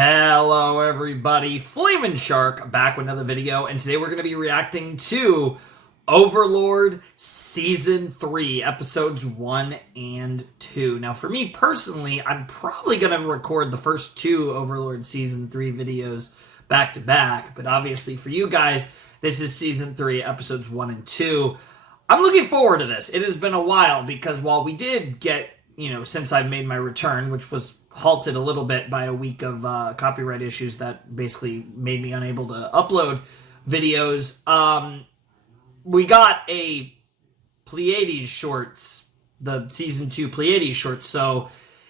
Hello everybody, Flamin' Shark back with another video, and today we're going to be reacting to Overlord Season 3, Episodes 1 and 2. Now for me personally, I'm probably going to record the first two Overlord Season 3 videos back to back, but obviously for you guys, this is Season 3, Episodes 1 and 2. I'm looking forward to this. It has been a while because while we did get, since I've made my return, which was halted a little bit by a week of copyright issues that basically made me unable to upload videos. We got a Pleiades shorts, the Season 2 Pleiades shorts, so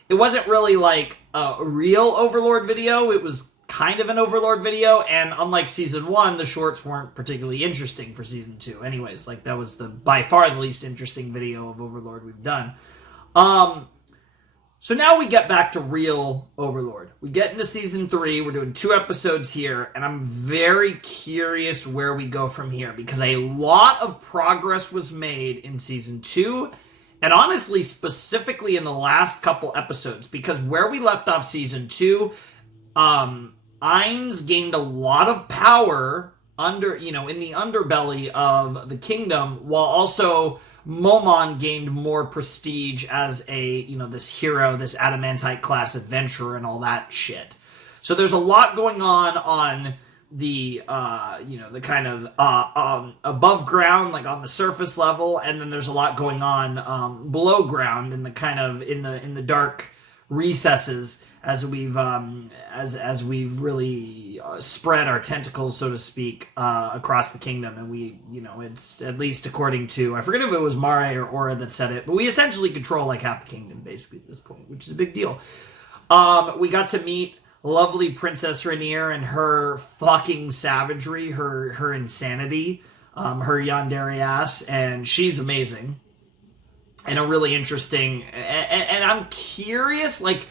it wasn't really like a real Overlord video. It was kind of an Overlord video, and unlike Season 1, the shorts weren't particularly interesting for Season 2. Anyways, like, that was by far the least interesting video of Overlord we've done. So now we get back to real Overlord. We get into Season 3, we're doing 2 episodes here, and I'm very curious where we go from here, because a lot of progress was made in Season 2, and honestly, specifically in the last couple episodes, because where we left off Season 2, Ainz gained a lot of power in the underbelly of the kingdom, while also Momon gained more prestige as this hero, this adamantite class adventurer and all that shit. So there's a lot going on the, the kind of, above ground, like on the surface level, and then there's a lot going on, below ground in the kind of, in the dark recesses as we've really spread our tentacles, so to speak, across the kingdom. And we, it's at least according to, I forget if it was Mare or Aura that said it, but we essentially control like half the kingdom basically at this point, which is a big deal. We got to meet lovely Princess Rainier and her fucking savagery, her insanity, her yandere ass, and she's amazing. And a really interesting, and I'm curious, like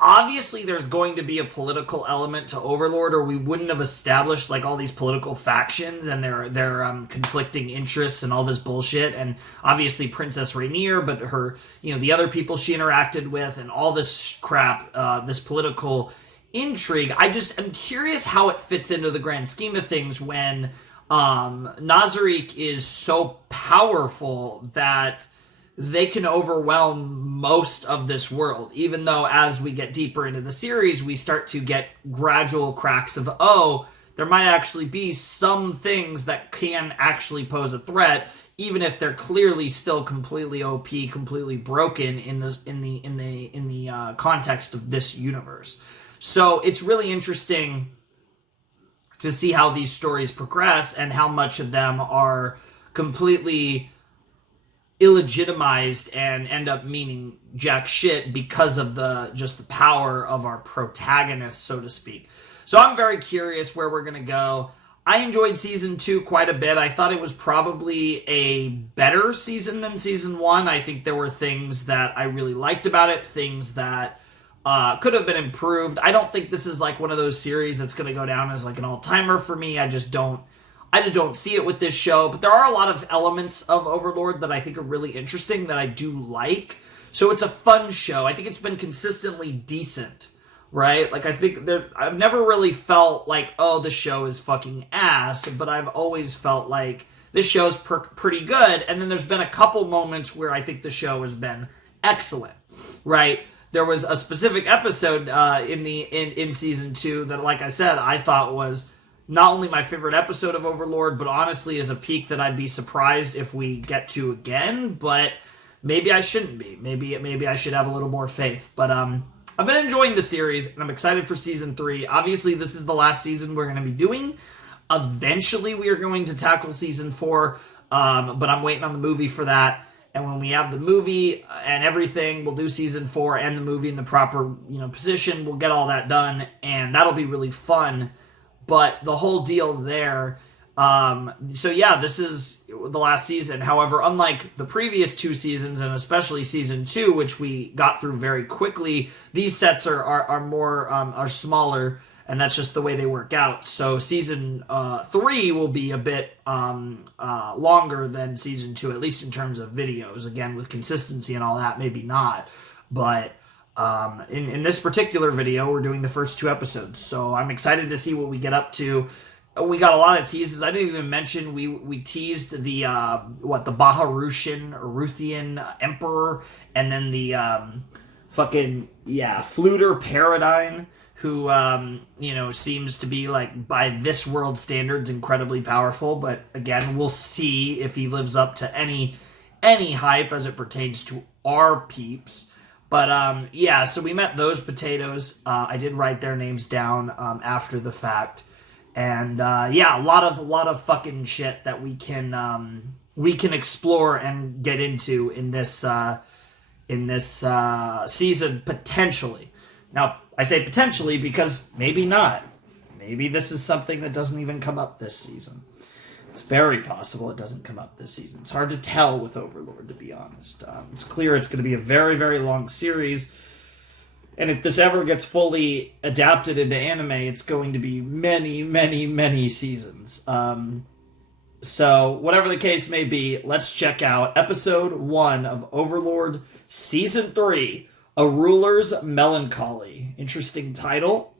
obviously there's going to be a political element to Overlord, or we wouldn't have established like all these political factions and their conflicting interests and all this bullshit. And obviously Princess Rainier, but her, the other people she interacted with and all this crap, this political intrigue. I just am curious how it fits into the grand scheme of things when Nazarick is so powerful that they can overwhelm most of this world, even though as we get deeper into the series, we start to get gradual cracks of, there might actually be some things that can actually pose a threat, even if they're clearly still completely OP, completely broken in the context of this universe. So it's really interesting to see how these stories progress and how much of them are completely illegitimized and end up meaning jack shit because of just the power of our protagonists, so to speak. So I'm very curious where we're gonna go. I enjoyed Season 2 quite a bit. I thought it was probably a better season than Season 1. I think there were things that I really liked about it, things that could have been improved. I don't think this is like one of those series that's gonna go down as like an all-timer for me. I just don't see it with this show, but there are a lot of elements of Overlord that I think are really interesting that I do like. So it's a fun show. I think it's been consistently decent, right? Like, I think I've never really felt like, the show is fucking ass, but I've always felt like this show's pretty good. And then there's been a couple moments where I think the show has been excellent, right? There was a specific episode in Season 2 that, like I said, I thought was not only my favorite episode of Overlord, but honestly is a peak that I'd be surprised if we get to again, but maybe I shouldn't be. Maybe I should have a little more faith. But I've been enjoying the series, and I'm excited for Season 3. Obviously, this is the last season we're going to be doing. Eventually, we are going to tackle Season 4, but I'm waiting on the movie for that. And when we have the movie and everything, we'll do Season 4 and the movie in the proper position. We'll get all that done, and that'll be really fun. But the whole deal there, so yeah, this is the last season. However, unlike the previous 2 seasons, and especially Season 2, which we got through very quickly, these sets are smaller, and that's just the way they work out. So Season 3 will be a bit longer than Season 2, at least in terms of videos. Again, with consistency and all that, maybe not. But In this particular video, we're doing the first 2 episodes, so I'm excited to see what we get up to. We got a lot of teases. I didn't even mention we teased the the Ruthian Emperor, and then the Fluter Paradigm, who seems to be, like, by this world standards incredibly powerful, but again, we'll see if he lives up to any hype as it pertains to our peeps. But so we met those potatoes. I did write their names down after the fact, and a lot of fucking shit that we can explore and get into in this season potentially. Now I say potentially because maybe not. Maybe this is something that doesn't even come up this season. It's very possible it doesn't come up this season. It's hard to tell with Overlord, to be honest. It's clear it's going to be a very, very long series. And if this ever gets fully adapted into anime, it's going to be many, many, many seasons. So, whatever the case may be, let's check out Episode 1 of Overlord Season 3, A Ruler's Melancholy. Interesting title.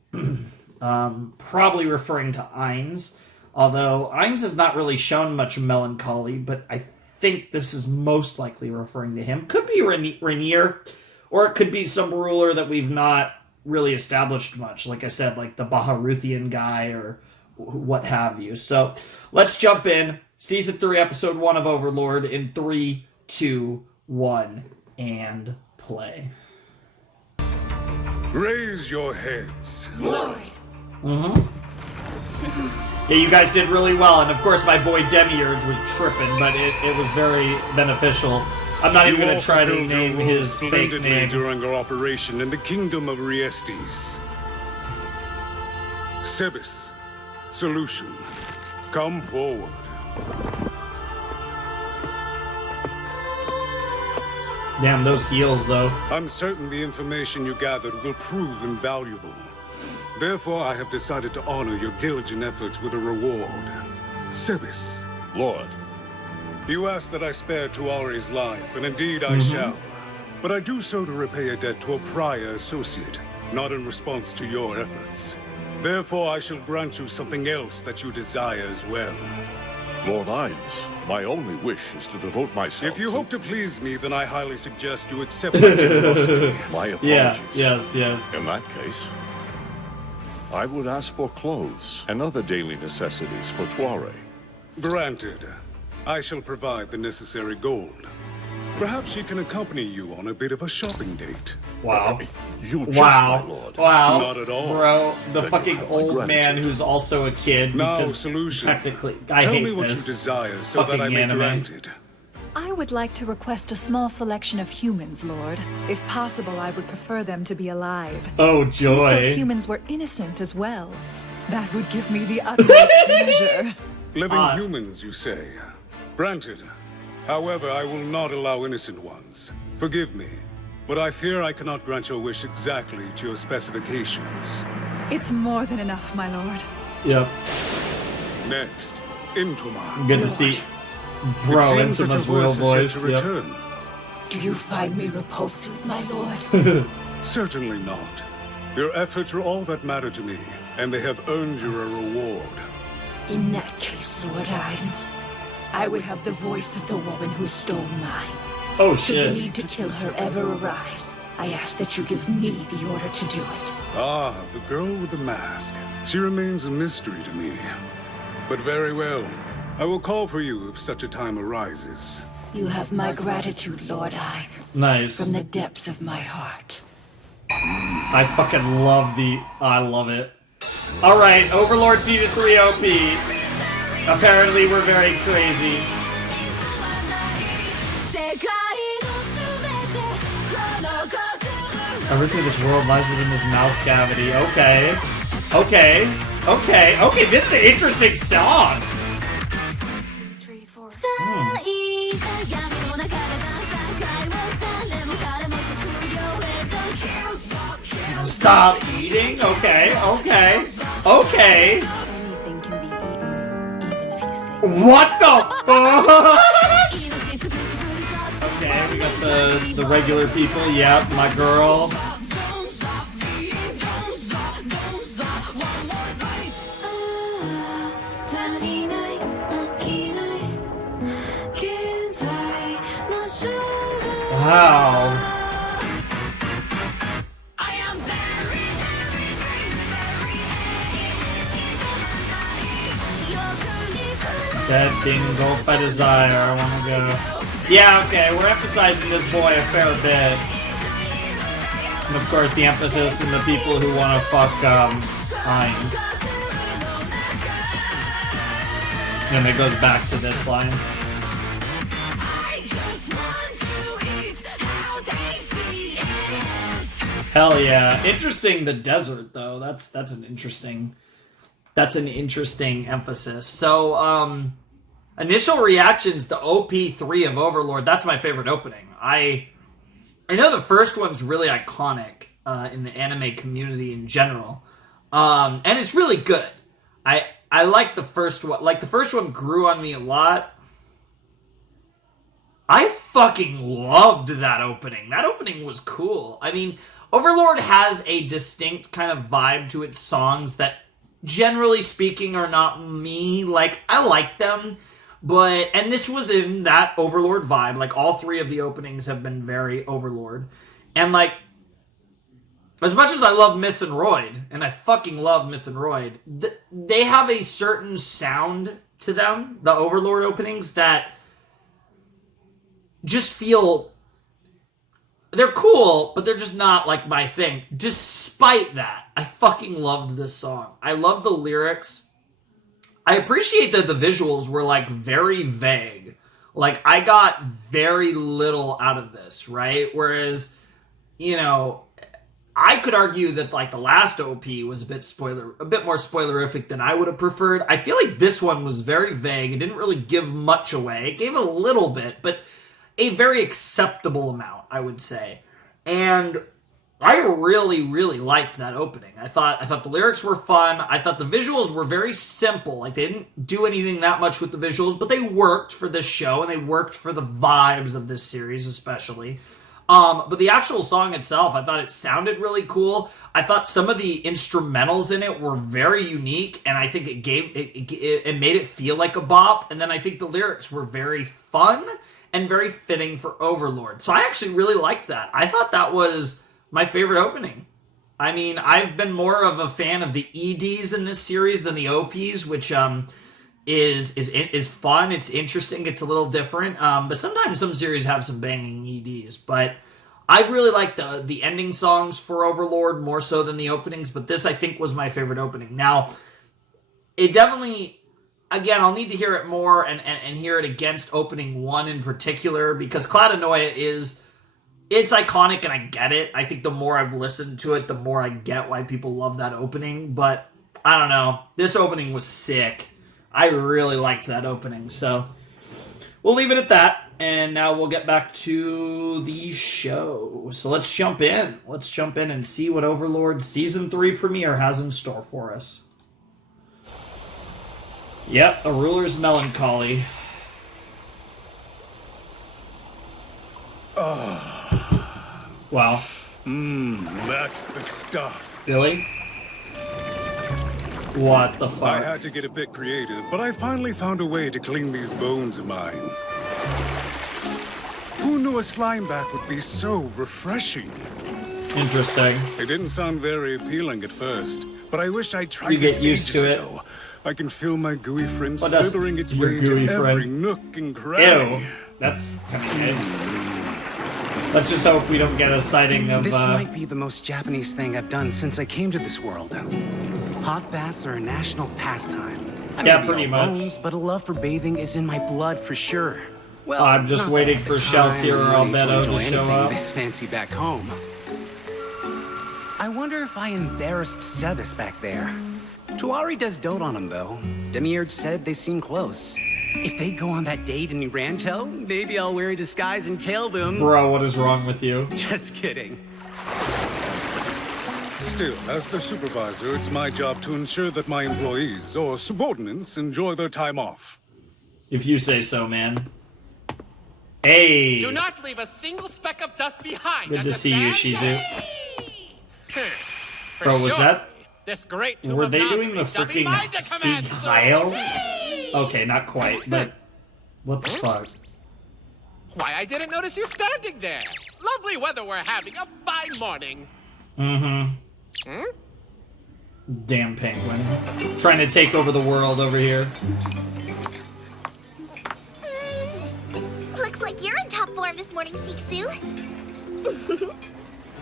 Probably referring to Ainz. Although Ainz has not really shown much melancholy, but I think this is most likely referring to him. Could be Rainier, or it could be some ruler that we've not really established much. Like I said, like the Baharuthian guy or what have you. So let's jump in. Season 3, Episode 1 of Overlord in 3, 2, 1, and play. Raise your heads. Lord. Yeah, you guys did really well, and of course my boy Demiurge was tripping, but it was very beneficial. I'm not even going to try to name his fake name. During our operation in the kingdom of Riestes. Sebis, Solution, come forward. Damn, those heels, though. I'm certain the information you gathered will prove invaluable. Therefore, I have decided to honor your diligent efforts with a reward. Sebis. Lord. You asked that I spare Tuari's life, and indeed I shall. But I do so to repay a debt to a prior associate, not in response to your efforts. Therefore, I shall grant you something else that you desire as well. Lord Ainz, my only wish is to devote myself If you to... hope to please me, then I highly suggest you accept my generosity. My apologies. Yes. In that case, I would ask for clothes and other daily necessities for Tuare. Granted. I shall provide the necessary gold. Perhaps she can accompany you on a bit of a shopping date. Wow. You jest, my lord. Wow. Not at all. Bro, the Then fucking you have my old man gratitude. who's also a kid. Now, because Solution. Technically, I Tell hate me what this. you desire so that I Fucking may anime. grant it. I would like to request a small selection of humans, Lord. If possible, I would prefer them to be alive. Oh, If joy. those humans were innocent as well, that would give me the utmost pleasure. Living humans, you say? Granted. However, I will not allow innocent ones. Forgive me, but I fear I cannot grant your wish exactly to your specifications. It's more than enough, my lord. Yep. Next, Intoma. Good to see. Bro, It seems that Intima's your real voice voice. is yet to Yep. return. Do you find me repulsive, my lord? Certainly not. Your efforts are all that matter to me, and they have earned you a reward. In that case, Lord Ainz, I would have the voice of the woman who stole mine. Oh, Should the shit. need to kill her ever arise, I ask that you give me the order to do it. Ah, the girl with the mask. She remains a mystery to me. But very well. I will call for you if such a time arises. You have my gratitude, Lord Ainz. Nice. From the depths of my heart. I fucking love I love it. Alright, Overlord Season 3 OP. Apparently we're very crazy. Everything in this world lies within his mouth cavity. Okay, this is an interesting song. Stop eating? Okay. Anything can be eaten, even if you say What the fuck? Okay, we got the regular people. Yep, my girl. Wow. Dead being engulfed by desire. I want to go. Yeah, okay, we're emphasizing this boy a fair bit. And of course, the emphasis in the people who want to fuck, Hines. And it goes back to this line. Hell yeah. Interesting, the desert, though. That's an interesting emphasis. So, initial reactions to OP3 of Overlord. That's my favorite opening. I know the first one's really iconic in the anime community in general, and it's really good. I like the first one. Like, the first one grew on me a lot. I fucking loved that opening. That opening was cool. I mean, Overlord has a distinct kind of vibe to its songs that, generally speaking, are not me. Like, I like them, but, and this was in that Overlord vibe. Like, all three of the openings have been very Overlord. And, like, as much as I love Myth and Royd, and I fucking love Myth and Royd, they have a certain sound to them, the Overlord openings, that just feel... They're cool, but they're just not, like, my thing. Despite that, I fucking loved this song. I love the lyrics. I appreciate that the visuals were, like, very vague. Like, I got very little out of this, right? Whereas, you know, I could argue that, like, the last OP was a bit more spoilerific than I would have preferred. I feel like this one was very vague. It didn't really give much away. It gave a little bit, but a very acceptable amount, I would say. And I really, really liked that opening. I thought the lyrics were fun. I thought the visuals were very simple. Like, they didn't do anything that much with the visuals, but they worked for this show, and they worked for the vibes of this series, especially. But the actual song itself, I thought it sounded really cool. I thought some of the instrumentals in it were very unique, and I think it made it feel like a bop. And then I think the lyrics were very fun and very fitting for Overlord. So I actually really liked that. I thought that was my favorite opening. I mean, I've been more of a fan of the EDs in this series than the OPs, which is fun. It's interesting. It's a little different. But sometimes some series have some banging EDs. But I really like the ending songs for Overlord more so than the openings. But this, I think, was my favorite opening. Now, it definitely... Again, I'll need to hear it more and hear it against opening 1 in particular, because Cladanoia it's iconic and I get it. I think the more I've listened to it, the more I get why people love that opening. But, I don't know. This opening was sick. I really liked that opening. So, we'll leave it at that. And now we'll get back to the show. So let's jump in. Let's jump in and see what Overlord Season 3 premiere has in store for us. Yep, a ruler's melancholy. Wow. That's the stuff. Billy? What the fuck? I had to get a bit creative, but I finally found a way to clean these bones of mine. Who knew a slime bath would be so refreshing? Interesting. It didn't sound very appealing at first, but I wish I'd tried You this get used ages to it. ago. I can feel my gooey friend What does slithering its your way gooey into every friend? nook and cranny. Ew. That's, I mean, let's just hope we don't get a sighting of, This might be the most Japanese thing I've done since I came to this world. Hot baths are a national pastime. I Yeah, may be pretty all much. bones, but a love for bathing is in my blood for sure. Well, I'm just not waiting that for I have the Sheltier or time money Albedo to enjoy show anything up. This fancy back home. I wonder if I embarrassed Sebas back there. Tuari does dote on him, though. Demiurge said they seem close. If they go on that date in Urantel, maybe I'll wear a disguise and tell them. Bro, what is wrong with you? Just kidding. Still, as the supervisor, it's my job to ensure that my employees or subordinates enjoy their time off. If you say so, man. Hey! Do not leave a single speck of dust behind. Good to see you, Shizu. For Bro, was sure, that... this great tomb Were of they doing the Nazarene shall be freaking mine to Sieg command soon. Heil? Okay, not quite, but... What the fuck? Why, I didn't notice you standing there. Lovely weather we're having. A fine morning. Mm-hmm. Damn penguin. Trying to take over the world over here. Looks like you're in top form this morning, Siksu.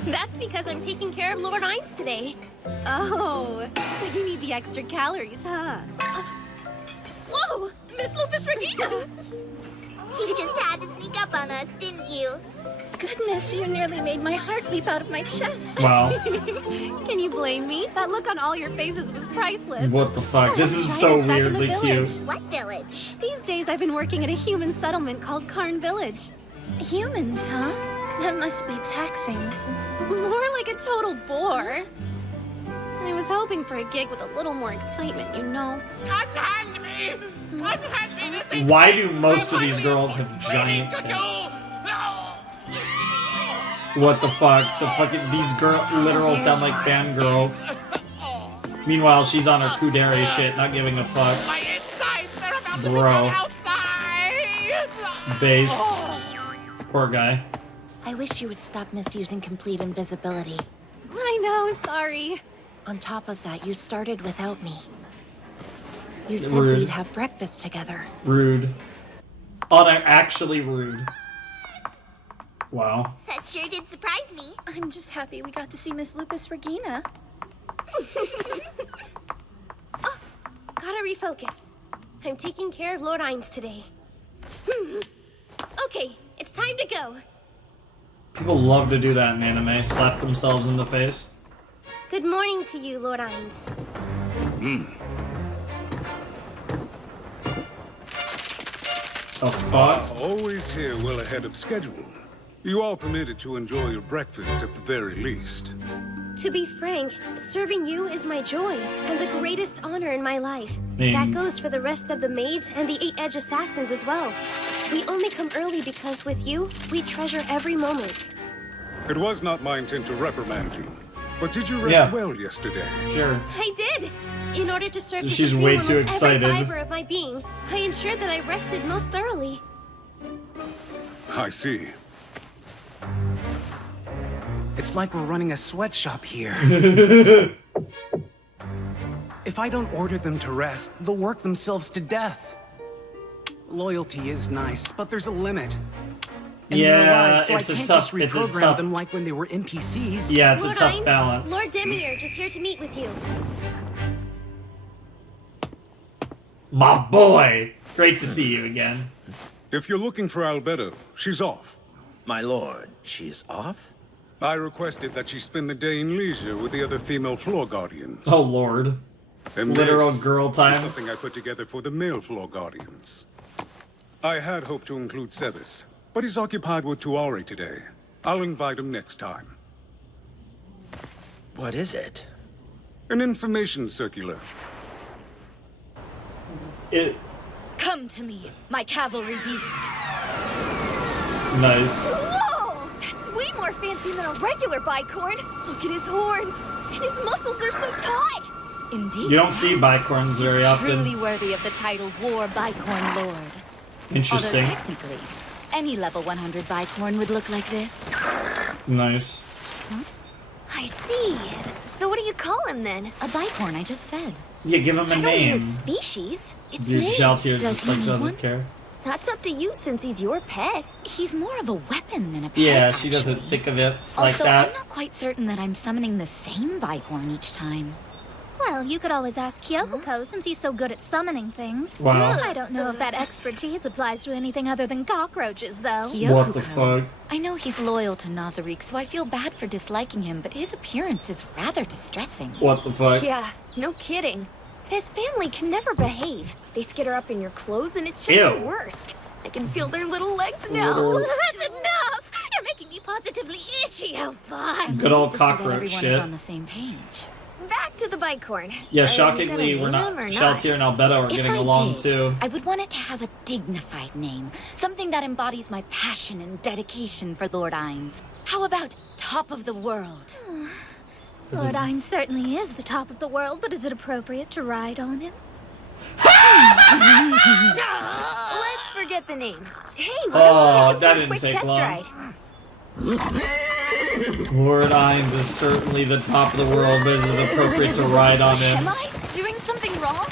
That's because I'm taking care of Lord Hines today. Oh, so you need the extra calories, huh? Whoa! Miss Lupus Regina! You just had to sneak up on us, didn't you? Goodness, you nearly made my heart leap out of my chest. Wow. Can you blame me? That look on all your faces was priceless. What the fuck? This is so weirdly cute. What village? These days I've been working at a human settlement called Carne Village. Humans, huh? That must be taxing. More like a total bore. I was hoping for a gig with a little more excitement, you know. Unhand me! Unhand me! This ain't Why right. do most of I'm these girls have giant to do. tits? What the fuck? The fucking these literal sound like fangirls. Meanwhile, she's on her kudere shit, not giving a fuck. My insides, they're about to Bro. become outside! Based. Poor guy. I wish you would stop misusing complete invisibility. I know, sorry. On top of that, you started without me. You said Rude. we'd have breakfast together. Rude. Actually rude. Wow. That sure did surprise me. I'm just happy we got to see Miss Lupus Regina. Oh, gotta refocus. I'm taking care of Lord Hines today. Okay, it's time to go. People love to do that in anime. Slap themselves in the face. Good morning to you, Lord Hines. The fuck? Always here well ahead of schedule. You are permitted to enjoy your breakfast at the very least. To be frank, serving you is my joy and the greatest honor in my life. Mm. That goes for the rest of the maids and the 8-edge assassins as well. We only come early because with you, we treasure every moment. It was not my intent to reprimand you, but did you rest Yeah. well yesterday? Sure. I did! In order to serve the She's Supreme way One too with excited. every fiber of my being, I ensured that I rested most thoroughly. I see. It's like we're running a sweatshop here. If I don't order them to rest, they'll work themselves to death. Loyalty is nice, but there's a limit. And they're Yeah, alive, so it's I a can't tough- just it's a reprogram tough- them like when they were NPCs. Yeah, it's Lord a tough Hines, balance. Lord Demiurge is here to meet with you. My boy! Great to see you again. If you're looking for Albedo, she's off. My lord, she's off? I requested that she spend the day in leisure with the other female floor guardians. Oh lord. And Literal this girl is time. something I put together for the male floor guardians. I had hoped to include Sebas, but he's occupied with Tuari today. I'll invite him next time. What is it? An information circular. Come to me, my cavalry beast. Nice. Whoa! That's way more fancy than a regular bicorn. Look at his horns. And his muscles are so taut. Indeed. You don't see bicorns very He's often. truly worthy of the title War Bicorn Lord. Interesting. Although technically, any level 100 bicorn would look like this. Nice. I see. So what do you call him then? A bicorn, I just said. Yeah, give him a I don't mean name. its species. Its Dude, name. Shaltier Does just he like need doesn't one? care. That's up to you since he's your pet. He's more of a weapon than a pet, Yeah, she doesn't actually. think of it like Also, that. I'm not quite certain that I'm summoning the same bicorn each time. Well, you could always ask Kyoko since he's so good at summoning things. Wow. I don't know if that expertise applies to anything other than cockroaches, though. What the Kyokuko. fuck? I know he's loyal to Nazarick, so I feel bad for disliking him, but his appearance is rather distressing. What the fuck? Yeah, no kidding. His family can never behave. They skitter up in your clothes and it's just Ew. the worst. I can feel their little legs now. Little- That's enough! You're making me positively itchy. How fun! Good old To see that cockroach everyone shit. is on the same page. Back to the bicorn. Yeah, Are you shockingly, gonna we're name not. him or Shaltier and Albedo are If getting I along did, too. I would want it to have a dignified name, something that embodies my passion and dedication for Lord Hines. How about Top of the World? Lord Hines certainly is the top of the world, but is it appropriate to ride on him? Let's forget the name. Hey, why don't you take it for a quick test ride? Lord Ainz is certainly the top of the world, but is it appropriate to ride on him? Am I doing something wrong?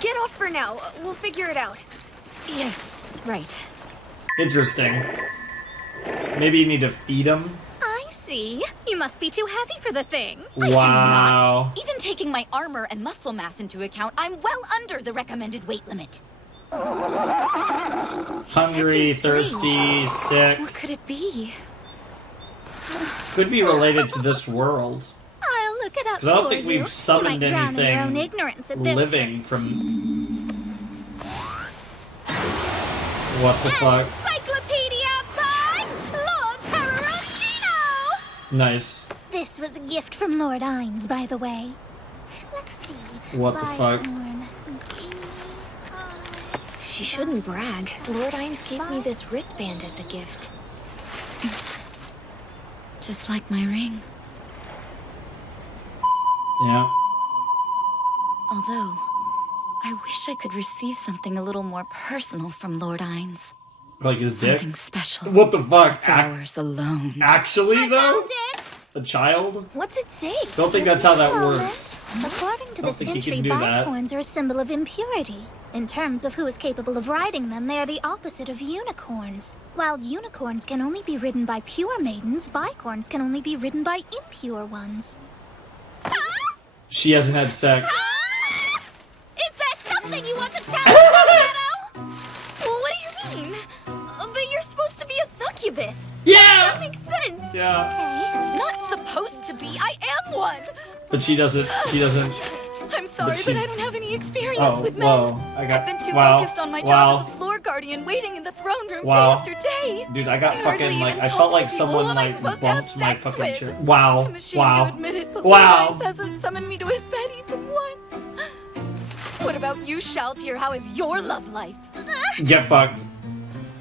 Get off for now. We'll figure it out. Yes, right. Interesting. Maybe you need to feed him? I see. You must be too heavy for the thing. Wow. Not. Even taking my armor and muscle mass into account, I'm well under the recommended weight limit. Hungry, thirsty, sick. What could it be? Could be related to this world. I'll look it up. Because I don't for think you. we've summoned You might drown in your own anything ignorance at this living rate. from. What the fuck? Encyclopedia by Lord Perugino! Nice. This was a gift from Lord Ainz, by the way. Let's see. What the fuck? She shouldn't brag. Lord Ainz gave me this wristband as a gift. Just like my ring. Yeah. Although, I wish I could receive something a little more personal from Lord Ainz. Like his dick? Something special. What the fuck? That's ours alone. Actually, though? Found it! A child? What's it say? Don't think that's how that Moment. works. According to Don't this think you entry, can do that. bicorns are a symbol of impurity. In terms of who is capable of riding them, they are the opposite of unicorns. While unicorns can only be ridden by pure maidens, bicorns can only be ridden by impure ones. She hasn't had sex. Is there something you want to tell me, Shadow? Well, what do you mean? But you're supposed to be a succubus. Yeah! That makes sense. Yeah. Not supposed to be. I am one. But she doesn't. I'm sorry, But but, she- I don't have any experience with men. whoa. I got. I've been too wow. focused on my wow. job as a floor guardian, waiting in the throne room Wow. day after day. Dude, I got I fucking hardly like even I talk felt to like people someone who am I like supposed to have bumped my sex fucking with? chair. Wow. I'm ashamed Wow. to admit it, but Wow. Lord Ainz hasn't summoned me to his bed even once. What about you, Shaltier? How is your love life? Get fucked.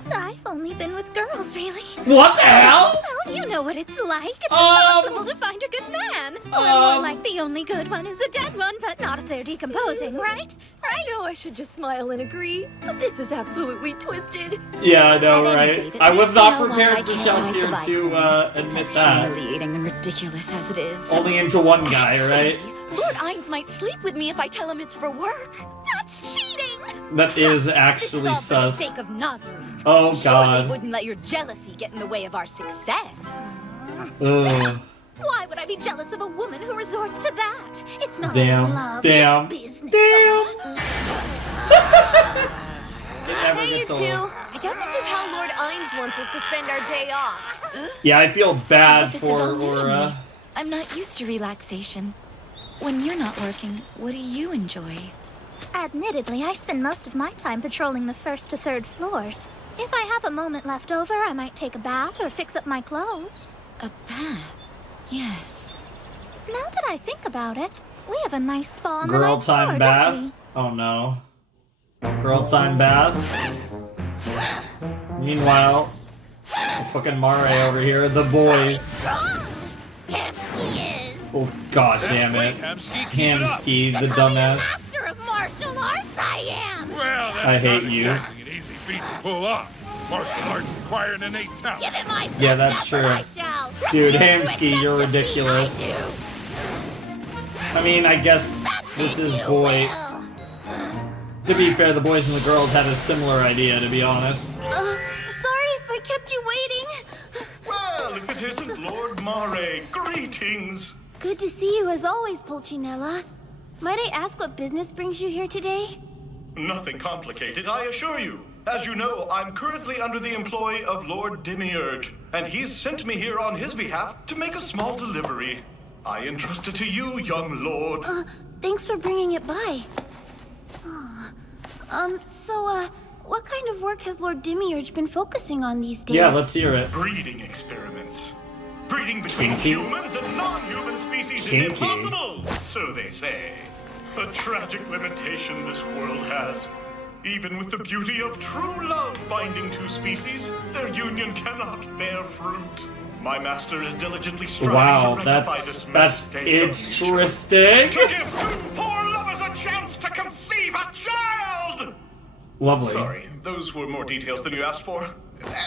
I've only been with girls, really. What the hell? Well, you know what it's like. It's impossible to find a good man. Or more like the only good one is a dead one, but not if they're decomposing, right? I know I should just smile and agree, but this is absolutely twisted. Yeah, I know, At any right? rate, at I was least not you know why prepared I for can't ride the Sheltier bike. to admit As that. humiliating and ridiculous as it is. Only into one guy, right? Lord Ainz might sleep with me if I tell him it's for work. That's cheating! That is This actually is all for the sus. sake of Nazareth. Oh Surely god. wouldn't let your jealousy get in the way of our success. Ugh. Why would I be jealous of a woman who resorts to that? It's not Damn. love, Damn. just business. It never Hey, you gets two. old. I doubt this is how Lord Ainz wants us to spend our day off. Yeah, I feel bad But this is for all new to me. Aura. I'm not used to relaxation. When you're not working, what do you enjoy? Admittedly, I spend most of my time patrolling the first to third floors. If I have a moment left over, I might take a bath or fix up my clothes. A bath? Yes. Now that I think about it, we have a nice spa on the Girl ninth floor, time don't bath? we? Oh no. Girl time bath? Meanwhile, fucking Mare over here, the boys. Hamsky is! Oh god damn it. Hamsky, the dumbass. Master of martial arts I am! Well, that's I hate not you. exactly an easy feat to pull off. Martial arts require an innate talent. Give it my best Yeah, that's effort, true. I shall. Dude, Refuse to Hamsky, you're accept defeat, ridiculous. I do. I mean, I guess this is You boy. will. To be fair, the boys and the girls had a similar idea, to be honest. Sorry if I kept you waiting. Well, if it isn't Lord Mare, greetings. Good to see you as always, Pulcinella. Might I ask what business brings you here today? Nothing complicated, I assure you. As you know, I'm currently under the employ of Lord Demiurge, and he's sent me here on his behalf to make a small delivery. I entrust it to you, young lord. Thanks for bringing it by. What kind of work has Lord Demiurge been focusing on these days? Yeah, let's hear it. Breeding experiments. Breeding between Kinky. humans and non-human species Kinky. is impossible, so they say. A tragic limitation this world has. Even with the beauty of true love binding two species, their union cannot bear fruit. My master is diligently striving Wow, to rectify that's this mistake of nature. interesting. To give two poor lovers receive a child! Lovely. Sorry, those were more details than you asked for.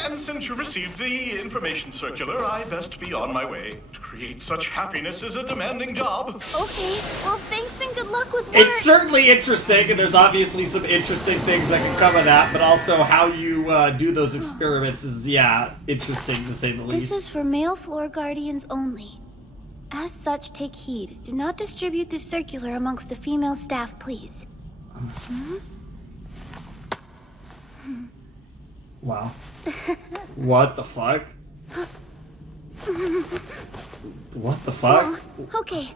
And since you received the information circular, I best be on my way. To create such happiness is a demanding job. Okay, well thanks and good luck with work. It's certainly interesting, and there's obviously some interesting things that can come of that, but also how you do those experiments is, yeah, interesting to say the least. This is for male floor guardians only. As such, take heed. Do not distribute this circular amongst the female staff, please. Wow. What the fuck? What the fuck? Okay,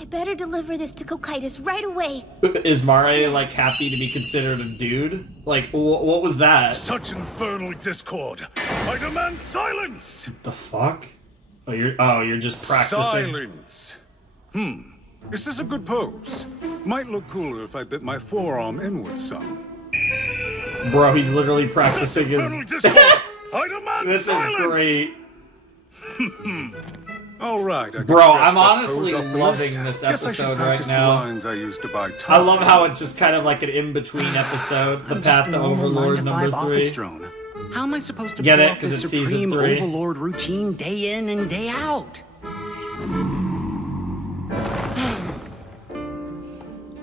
I better deliver this to Cocytus right away. Is Mare, like, happy to be considered a dude? Like, what was that? Such infernal discord! I demand silence! The fuck? You're just practicing? Silence! Is this a good pose? Might look cooler if I bit my forearm inward some. Bro, he's literally practicing his... I demand This silence! is great. Alright, I can Bro, scratch I'm that honestly pose off the loving list. this Guess I should episode right practice now. The lines I used to buy I time. love how it's just kind of like an in-between episode. The I'm Path just a to normal Overlord 9 to 5 number 3. office drone. How am I supposed to Get pull it? off 'Cause this it's season supreme 3. Overlord routine day in and day out?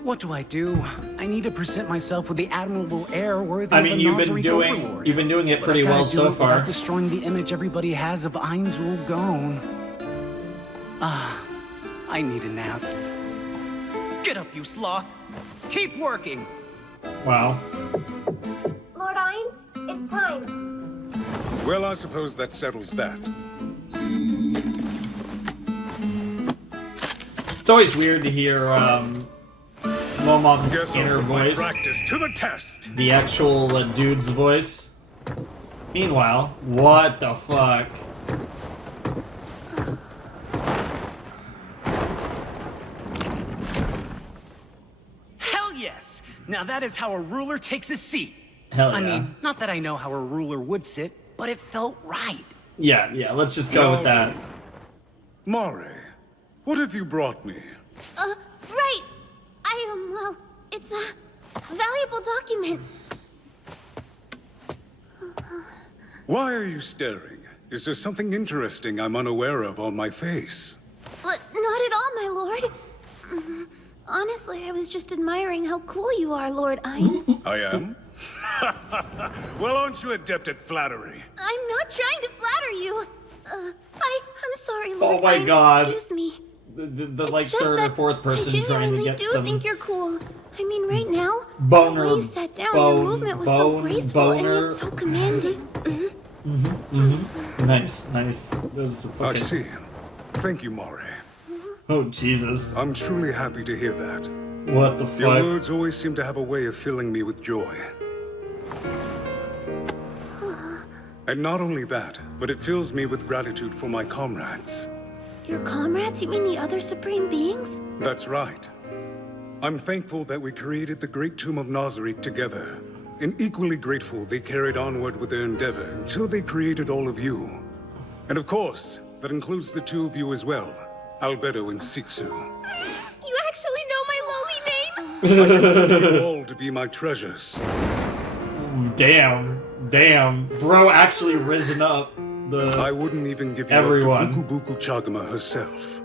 What do? I need to present myself with the admirable air worthy of a Nazaric Overlord. you've been doing it But pretty I've gotta well do so it far. without destroying the image everybody has of Ainzul Gone. I need a nap. Get up, you sloth! Keep working! Wow. Lord Ainz, it's time. Well, I suppose that settles that. It's always weird to hear Momom's Guess I'll inner put my voice. practice to the test. The actual dude's voice. Meanwhile, what the fuck? Hell yes! Now that is how a ruler takes a seat. Hell yeah. I mean, not that I know how a ruler would sit, but it felt right. Yeah, let's just go with that. Mare, what have you brought me? Right. Well, it's a valuable document. Why are you staring? Is there something interesting I'm unaware of on my face? But not at all, my lord. Honestly, I was just admiring how cool you are, Lord Ainz. I am? Well, aren't you adept at flattery? I'm not trying to flatter you. I'm sorry, Lord Oh my Ainz, God. excuse me. The It's like just third or that fourth person I trying to genuinely get do some think you're cool. I mean, right now, boner. the way you sat down, your movement was so graceful and yet so commanding. Nice. That was I fucking... see. Thank you, Mare. Oh, Jesus. I'm truly happy to hear that. What the Your fuck? words always seem to have a way of filling me with joy. And not only that, but it fills me with gratitude for my comrades. Your comrades? You mean the other supreme beings? That's right. I'm thankful that we created the Great Tomb of Nazarick together, and equally grateful they carried onward with their endeavor until they created all of you. And of course, that includes the two of you as well, Albedo and Sixu. You actually know my lowly name? I consider you all to be my treasures. Damn. Bro actually risen up the... I wouldn't even give you everyone. up to Buku Buku Chagama herself.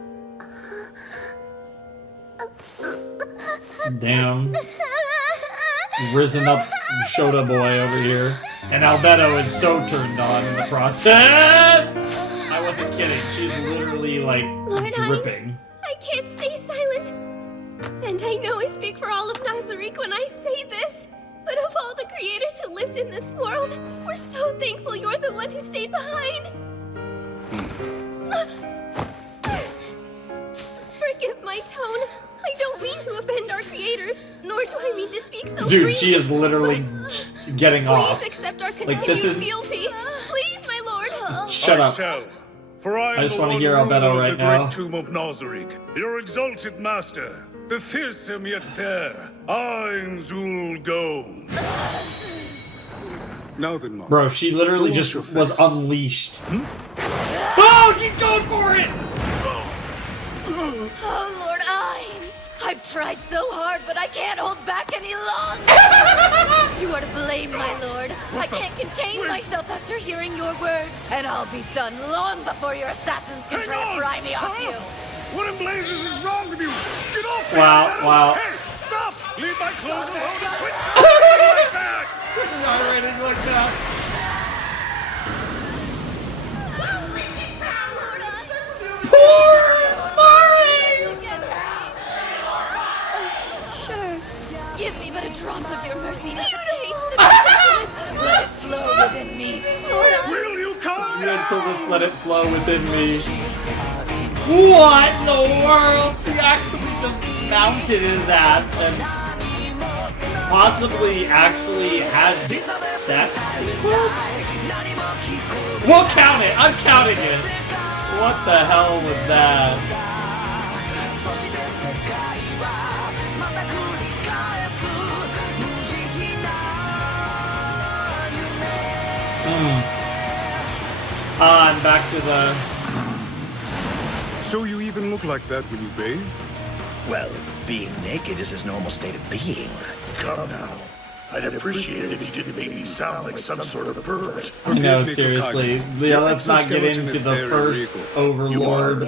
Damn. Risen up Shota boy over here. And Albedo is so turned on in the process! I wasn't kidding. She's literally, like, Lord dripping. Ainz, I can't stay silent. And I know I speak for all of Nazarick when I say this. But of all the creators who lived in this world, we're so thankful you're the one who stayed behind. Forgive my tone. I don't mean to offend our creators, nor do I mean to speak so Dude, freely. she is literally getting off. Please accept our Like, continued this is... fealty. Please, my lord. Shut up. For I just am want to the hear one Albedo ruler right of the now. Great Tomb of Nazarick, your exalted master, the fearsome yet fair, Ainzul Gone. Now then, Mom. Bro, she literally Go just wash your was face. unleashed. Oh, she's going for it! Oh, Lord Ainz, I I've tried so hard, but I can't hold back any longer. You are to blame, my lord. I can't contain myself after hearing your words, and I'll be done long before your assassons can try to pry me off you. What in blazes is wrong with you? Get off me! Wow. Hey, stop! Leave my clothes alone and quit talking like that! Narrated like that. Poor Mari! Sure. Give me but a drop of your mercy, a taste of gentleness. Let it flow within me. Will you come? Gentleness, let it flow within me. What in the world? He actually mounted his ass and possibly actually had sex? We'll count it. I'm counting it. What the hell was that? And back to the... So you even look like that when you bathe? Well, being naked is his normal state of being. Come now. I'd appreciate it if you didn't make me sound like some sort of pervert. I know, seriously. Yeah, let's not get into the first Overlord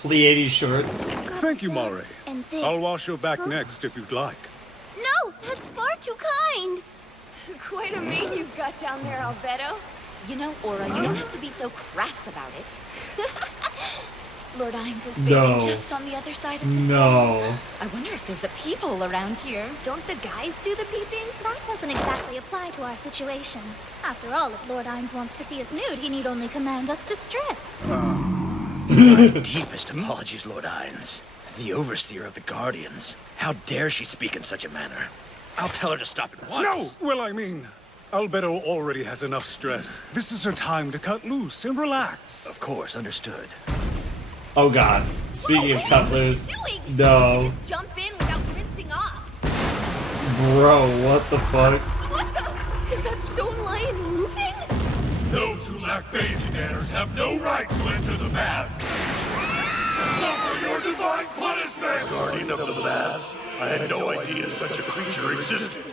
Pleiades shorts. Thank you, Mare. I'll wash your back next if you'd like. No, that's far too kind. Quite a mane you've got down there, Albedo. You know, Aura, you don't have to be so crass about it. Lord Ainz is bathing No. just on the other side of this No. wall. I wonder if there's a peephole around here. Don't the guys do the peeping? That doesn't exactly apply to our situation. After all, if Lord Ainz wants to see us nude, he need only command us to strip. My deepest apologies, Lord Ainz. The overseer of the Guardians. How dare she speak in such a manner? I'll tell her to stop at once. No! Well, I mean, Albedo already has enough stress. This is her time to cut loose and relax. Of course, understood. Oh god. Speaking of cut loose. No. No. Just jump in without rinsing off. Bro, what the fuck? What the? Is that stone lion moving? Those who lack bathing manners have no right to enter the baths. Suffer your divine punishment! Guardian of the baths? I had no idea such a creature existed.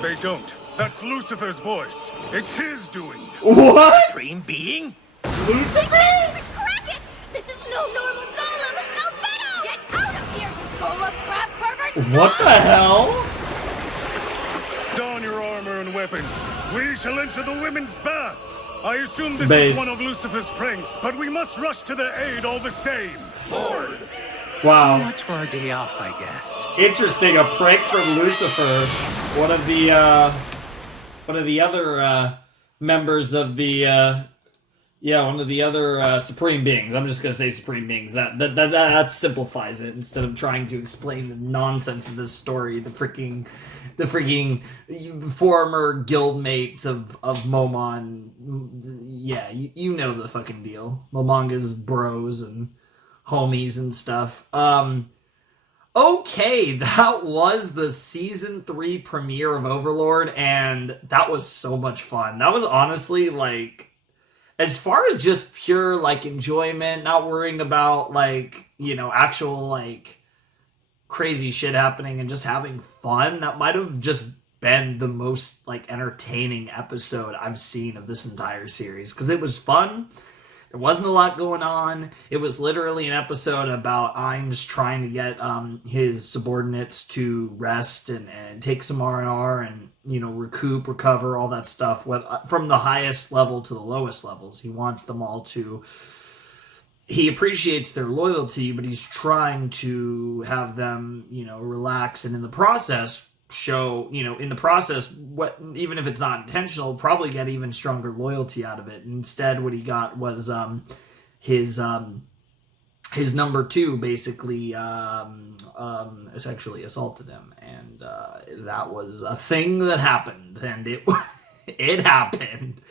They don't. That's Lucifer's voice. It's his doing. What? Supreme being? Lucifer? Crack it! This is no normal golem! Albedo! Get out of here, you golem crab pervert! What the hell? Don your armor and weapons. We shall enter the women's bath. I assume this Base. is one of Lucifer's pranks, but we must rush to their aid all the same. Lord! So Wow. much for our day off, I guess. Interesting, a prank from Lucifer. One of the other members of the one of the other supreme beings. I'm just gonna say supreme beings. That simplifies it instead of trying to explain the nonsense of this story. The freaking former guildmates of Momon. Yeah, you know the fucking deal. Momonga's bros and homies and stuff. Okay, that was the season 3 premiere of Overlord, and that was so much fun. That was honestly, like, as far as just pure, like, enjoyment, not worrying about, like, you know, actual, like, crazy shit happening and just having fun, that might have just been the most, like, entertaining episode I've seen of this entire series, because it was fun. There wasn't a lot going on. It was literally an episode about Ainz trying to get his subordinates to rest and take some R&R and, you know, recover, all that stuff. From the highest level to the lowest levels. He wants them all to... He appreciates their loyalty, but he's trying to have them, you know, relax. And in the process... what, even if it's not intentional, probably get even stronger loyalty out of it. Instead, what he got was his number 2 basically sexually assaulted him, and that was a thing that happened, and it happened.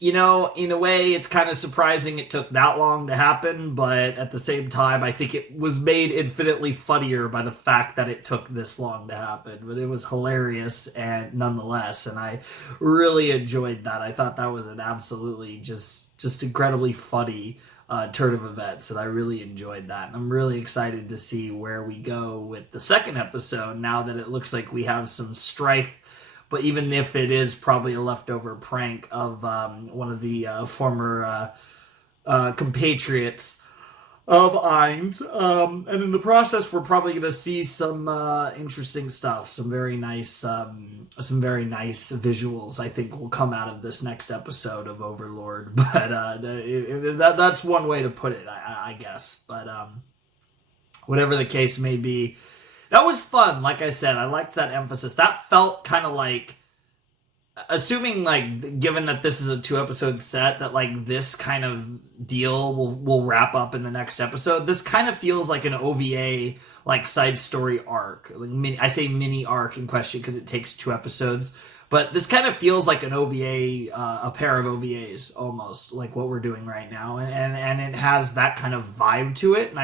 You know, in a way, it's kind of surprising it took that long to happen, but at the same time, I think it was made infinitely funnier by the fact that it took this long to happen. But it was hilarious, and nonetheless, and I really enjoyed that. I thought that was an absolutely just incredibly funny turn of events, and I really enjoyed that. And I'm really excited to see where we go with the second episode now that it looks like we have some strife, but even if it is probably a leftover prank of one of the former compatriots of Ainz, and in the process we're probably going to see some interesting stuff, some very nice visuals I think will come out of this next episode of Overlord, but that's one way to put it, I guess, but whatever the case may be, that was fun. Like I said, I liked that emphasis. That felt kind of like, assuming, like, given that this is a 2-episode set, that, like, this kind of deal will wrap up in the next episode. This kind of feels like an OVA, like, side story arc. Like, I say mini arc in question because it takes 2 episodes. But this kind of feels like an OVA, a pair of OVAs, almost, like what we're doing right now. And it has that kind of vibe to it. And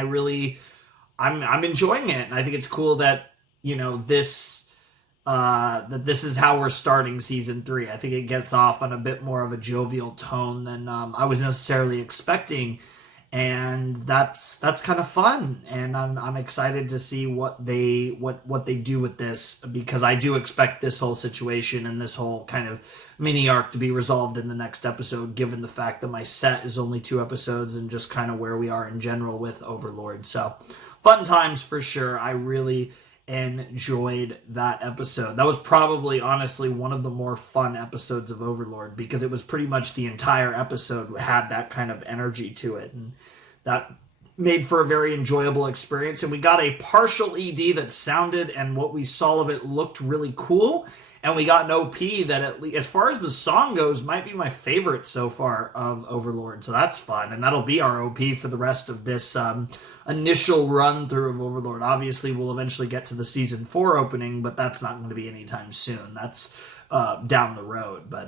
I'm enjoying it. And I think it's cool that, you know, that this is how we're starting season 3. I think it gets off on a bit more of a jovial tone than I was necessarily expecting, and that's kind of fun. And I'm excited to see what they do with this, because I do expect this whole situation and this whole kind of mini arc to be resolved in the next episode, given the fact that my set is only 2 episodes and just kind of where we are in general with Overlord. So fun times for sure. I really enjoyed that episode. That was probably, honestly, one of the more fun episodes of Overlord, because it was pretty much the entire episode had that kind of energy to it, and that made for a very enjoyable experience. And we got a partial ED that sounded, and what we saw of it looked really cool, and we got an OP that, at least as far as the song goes, might be my favorite so far of Overlord, so that's fun, and that'll be our OP for the rest of this initial run through of Overlord. Obviously, we'll eventually get to the season 4 opening, but that's not going to be anytime soon. That's down the road, but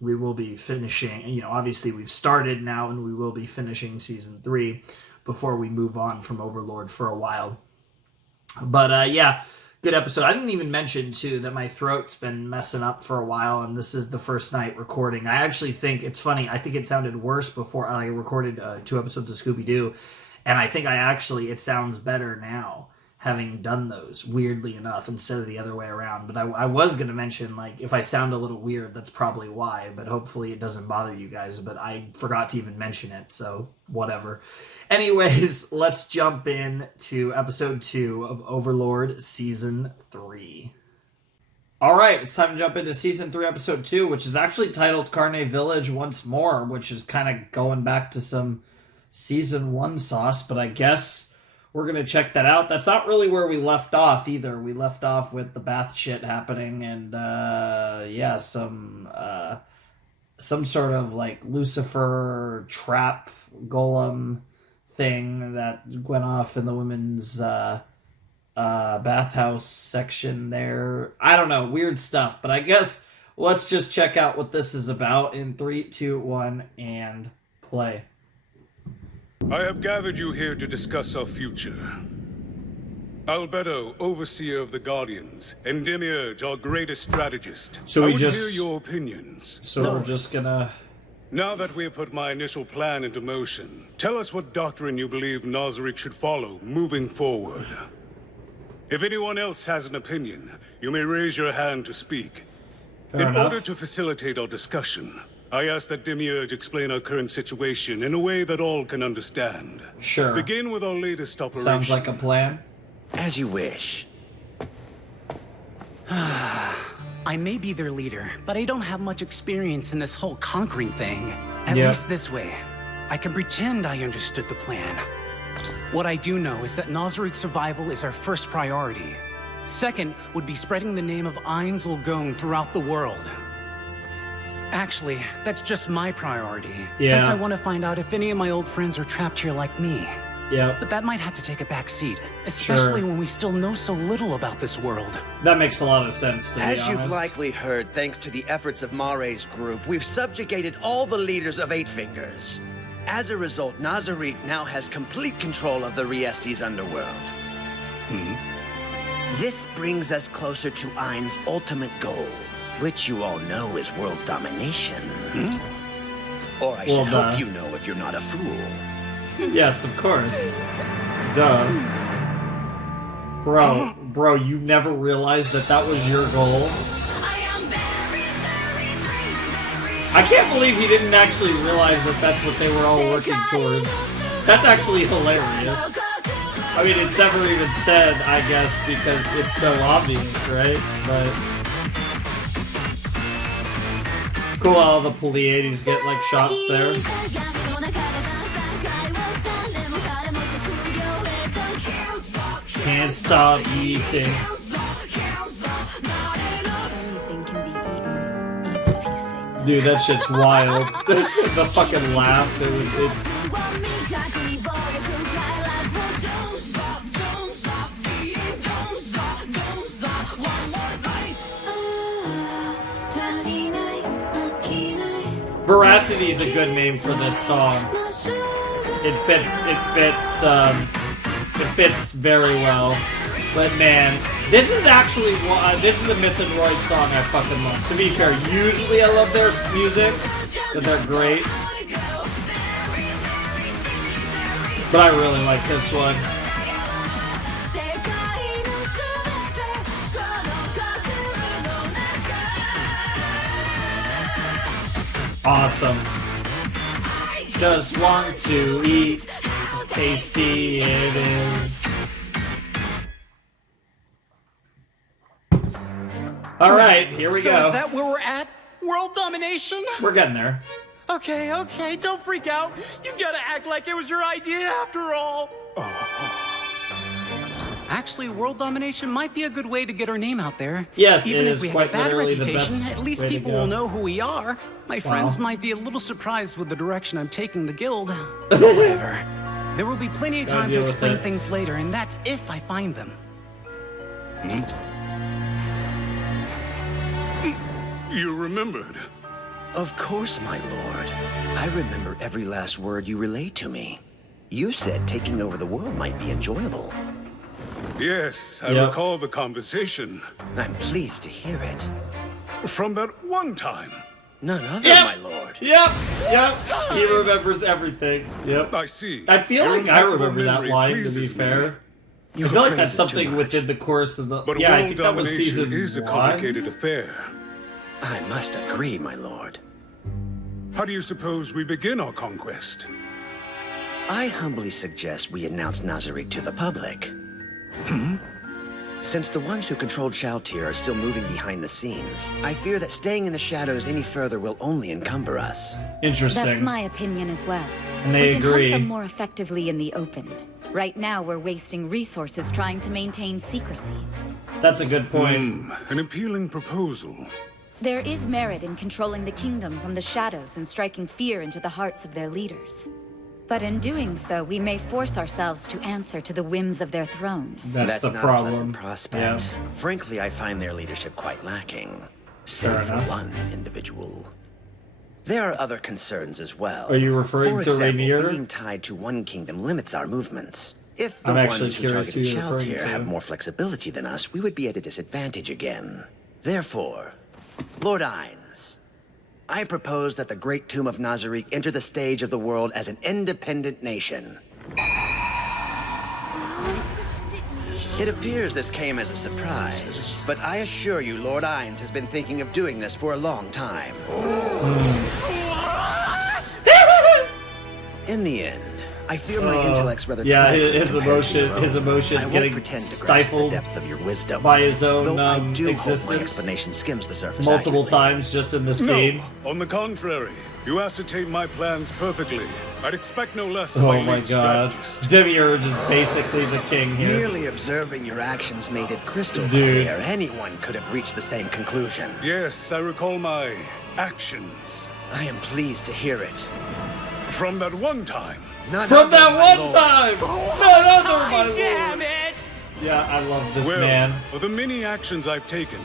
we will be finishing, you know, obviously we've started now, and we will be finishing season 3 before we move on from Overlord for a while. But yeah, good episode. I didn't even mention, too, that my throat's been messing up for a while, and this is the first night recording. I actually think, it's funny, I think it sounded worse before I recorded 2 episodes of Scooby-Doo, and I think it sounds better now, having done those, weirdly enough, instead of the other way around. But I was going to mention, like, if I sound a little weird, that's probably why, but hopefully it doesn't bother you guys, but I forgot to even mention it, so whatever. Anyways, let's jump in to episode 2 of Overlord Season 3. Alright, it's time to jump into Season 3, Episode 2, which is actually titled Carne Village Once More, which is kind of going back to some Season 1 sauce, but I guess we're going to check that out. That's not really where we left off, either. We left off with the bath shit happening, and, yeah, some sort of, like, Lucifer trap golem thing that went off in the women's bathhouse section there. I don't know, weird stuff, but I guess let's just check out what this is about in 3, 2, 1, and play. I have gathered you here to discuss our future. Albedo, Overseer of the Guardians, and Demiurge, our greatest strategist. So I would hear your opinions. So we're just gonna... Now that we have put my initial plan into motion, tell us what doctrine you believe Nazarick should follow moving forward. If anyone else has an opinion, you may raise your hand to speak. In order to facilitate our discussion, I ask that Demiurge explain our current situation in a way that all can understand. Sure. Begin with our latest operation. Sounds like a plan. As you wish. I may be their leader, but I don't have much experience in this whole conquering thing. At least this way. I can pretend I understood the plan. What I do know is that Nazarick's survival is our first priority. Second would be spreading the name of Ainz Ulgon throughout the world. Actually, that's just my priority, since I want to find out if any of my old friends are trapped here like me. But that might have to take a back seat, especially when we still know so little about this world. That makes a lot of sense, to be honest. As you've likely heard, thanks to the efforts of Mare's group, we've subjugated all the leaders of Eight Fingers. As a result, Nazarick now has complete control of the Riestes underworld. This brings us closer to Ain's ultimate goal, which you all know is world domination. Or I should hope you know if you're not a fool. Yes, of course. Duh. Bro, you never realized that was your goal? I can't believe you didn't actually realize that that's what they were all working towards. That's actually hilarious. I mean, it's never even said, I guess, because it's so obvious, right? But cool how the Pleiades get, like, shots there. Can't stop eating. Dude, that shit's wild. The fucking laugh. Veracity is a good name for this song. It fits very well. But man, this is actually this is a Myth and Royd song I fucking love. To be fair, usually I love their music, that they're great. But I really like this one. Awesome. Just want to eat. Tasty it is. Alright, here we go. So is that where we're at? World domination? We're getting there. Okay, don't freak out. You gotta act like it was your idea after all. Actually, world domination might be a good way to get our name out there. Yes, even it if is we quite have a bad literally the reputation, best at least way to people go. will know who we are. My friends might be a little surprised with the direction I'm taking the guild. But whatever. There will be plenty of time to explain things later, and that's if I find them. You remembered? Of course, my lord. I remember every last word you relayed to me. You said taking over the world might be enjoyable. Yes, I recall the conversation. I'm pleased to hear it. From that one time. None other, my lord. Yep. He remembers everything. Yep. I see. I feel like I remember that line, to be fair. I Your feel like praise that's is something too within the course of the... But yeah, I world think that was domination season is a 1. complicated affair. I must agree, my lord. How do you suppose we begin our conquest? I humbly suggest we announce Nazarick to the public. Since the ones who controlled Shaltir are still moving behind the scenes, I fear that staying in the shadows any further will only encumber us. Interesting. That's my opinion as well. And they we can agree. hunt them more effectively in the open. Right now, we're wasting resources trying to maintain secrecy. That's a good point. An appealing proposal. There is merit in controlling the kingdom from the shadows and striking fear into the hearts of their leaders. But in doing so, we may force ourselves to answer to the whims of their throne. That's the not problem. a pleasant prospect. Frankly, I find their leadership quite lacking. Save for one individual. There are other concerns as well. Are you referring for to example, Rainier? being tied to one kingdom limits our movements. If the I'm actually ones who curious targeted who you're referring Shaltir to. have more flexibility than us, we would be at a disadvantage again. Therefore, Lord Ainz, I propose that the Great Tomb of Nazarick enter the stage of the world as an independent nation. It appears this came as a surprise, but I assure you Lord Ainz has been thinking of doing this for a long time. In the end, I fear my intellect's rather trifling his compared to your emotions own. getting I won't pretend to grasp stifled the depth of your wisdom, by his own though I do hope my existence explanation skims the surface multiple accurately. times just in the scene. No, on the contrary. You ascertain my plans perfectly. I'd expect no less of Oh my my lead god. strategist. Demiurge is basically the king here. Merely observing your actions made it crystal Dude. clear anyone could have reached the same conclusion. Yes, I recall my actions. I am pleased to hear it. From that one time. From that one time! None other, my lord! Damn it! Yeah, I love this Well, man. of the many actions I've taken,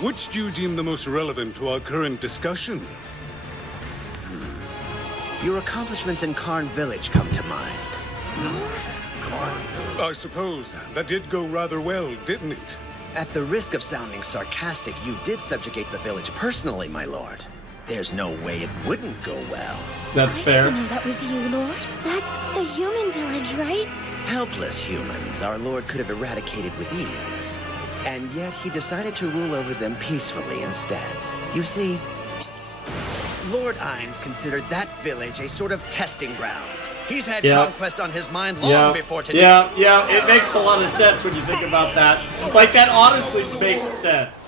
which do you deem the most relevant to our current discussion? Your accomplishments in Carne Village come to mind. I suppose that did go rather well, didn't it? At the risk of sounding sarcastic, you did subjugate the village personally, my lord. there's no way it wouldn't go well. That's fair. I didn't know that was you, Lord. That's the human village, right? Helpless humans our Lord could have eradicated with ease. And yet he decided to rule over them peacefully instead. You see, Lord Ainz considered that village a sort of testing ground. He's had conquest on his mind long before today. Yeah, it makes a lot of sense when you think about that. Like, that honestly makes sense.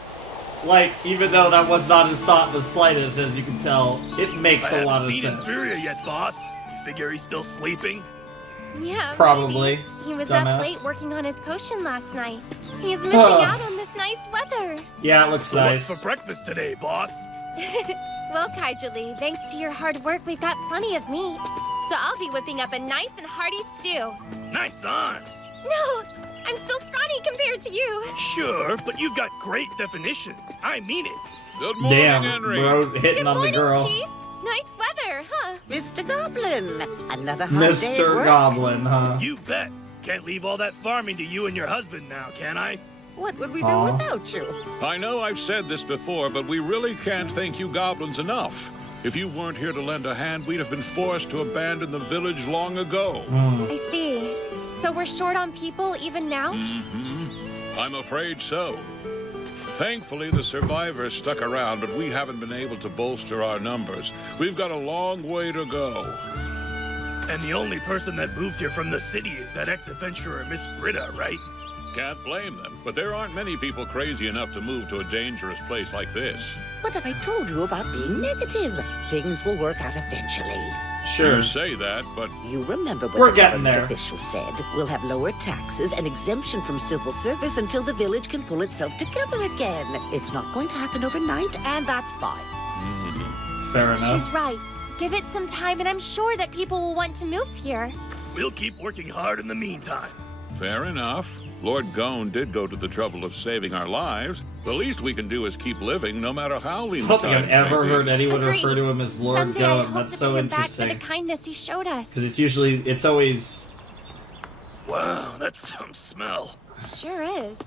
Like, even though that was not his thought in the slightest, as you can tell, it makes a lot of sense. I haven't seen Inferior yet, boss. You figure he's still sleeping? Yeah, Probably. maybe. He was Dumbass. up late working on his potion last night. He's missing out on this nice weather. Yeah, it looks nice. What's for breakfast today, boss? Well, Kaijali, thanks to your hard work, we've got plenty of meat. So I'll be whipping up a nice and hearty stew. Nice arms. No, I'm still scrawny compared to you. Sure, but you've got great definition. I mean it. Good morning, Damn, Henry. bro, hitting Good on morning, the girl. Chief. Nice weather, huh? Mr. Goblin, another hot day at Mr. work? Goblin, huh? You bet. Can't leave all that farming to you and your husband now, can I? What would we do Aw. without you? I know I've said this before, but we really can't thank you goblins enough. If you weren't here to lend a hand, we'd have been forced to abandon the village long ago. I see. So we're short on people even now? I'm afraid so. Thankfully, the survivors stuck around, but we haven't been able to bolster our numbers. We've got a long way to go. And the only person that moved here from the city is that ex-adventurer, Miss Britta, right? Can't blame them, but there aren't many people crazy enough to move to a dangerous place like this. What have I told you about being negative? Things will work out eventually. Sure. You say that, but You remember what We're the getting government there. official said. We'll have lower taxes and exemption from civil service until the village can pull itself together again. It's not going to happen overnight, and that's fine. Fair enough. She's right. Give it some time, and I'm sure that people will want to move here. We'll keep working hard in the meantime. fair enough. Lord Gone did go to the trouble of saving our lives. The least we can do is keep living, no matter how lean I the don't think I've times ever may be. heard anyone Agreed. refer to him as Lord Someday I Gone. hope That's to so pay him back for interesting. the kindness he showed us. Because it's always, Wow, that's some smell. Sure is.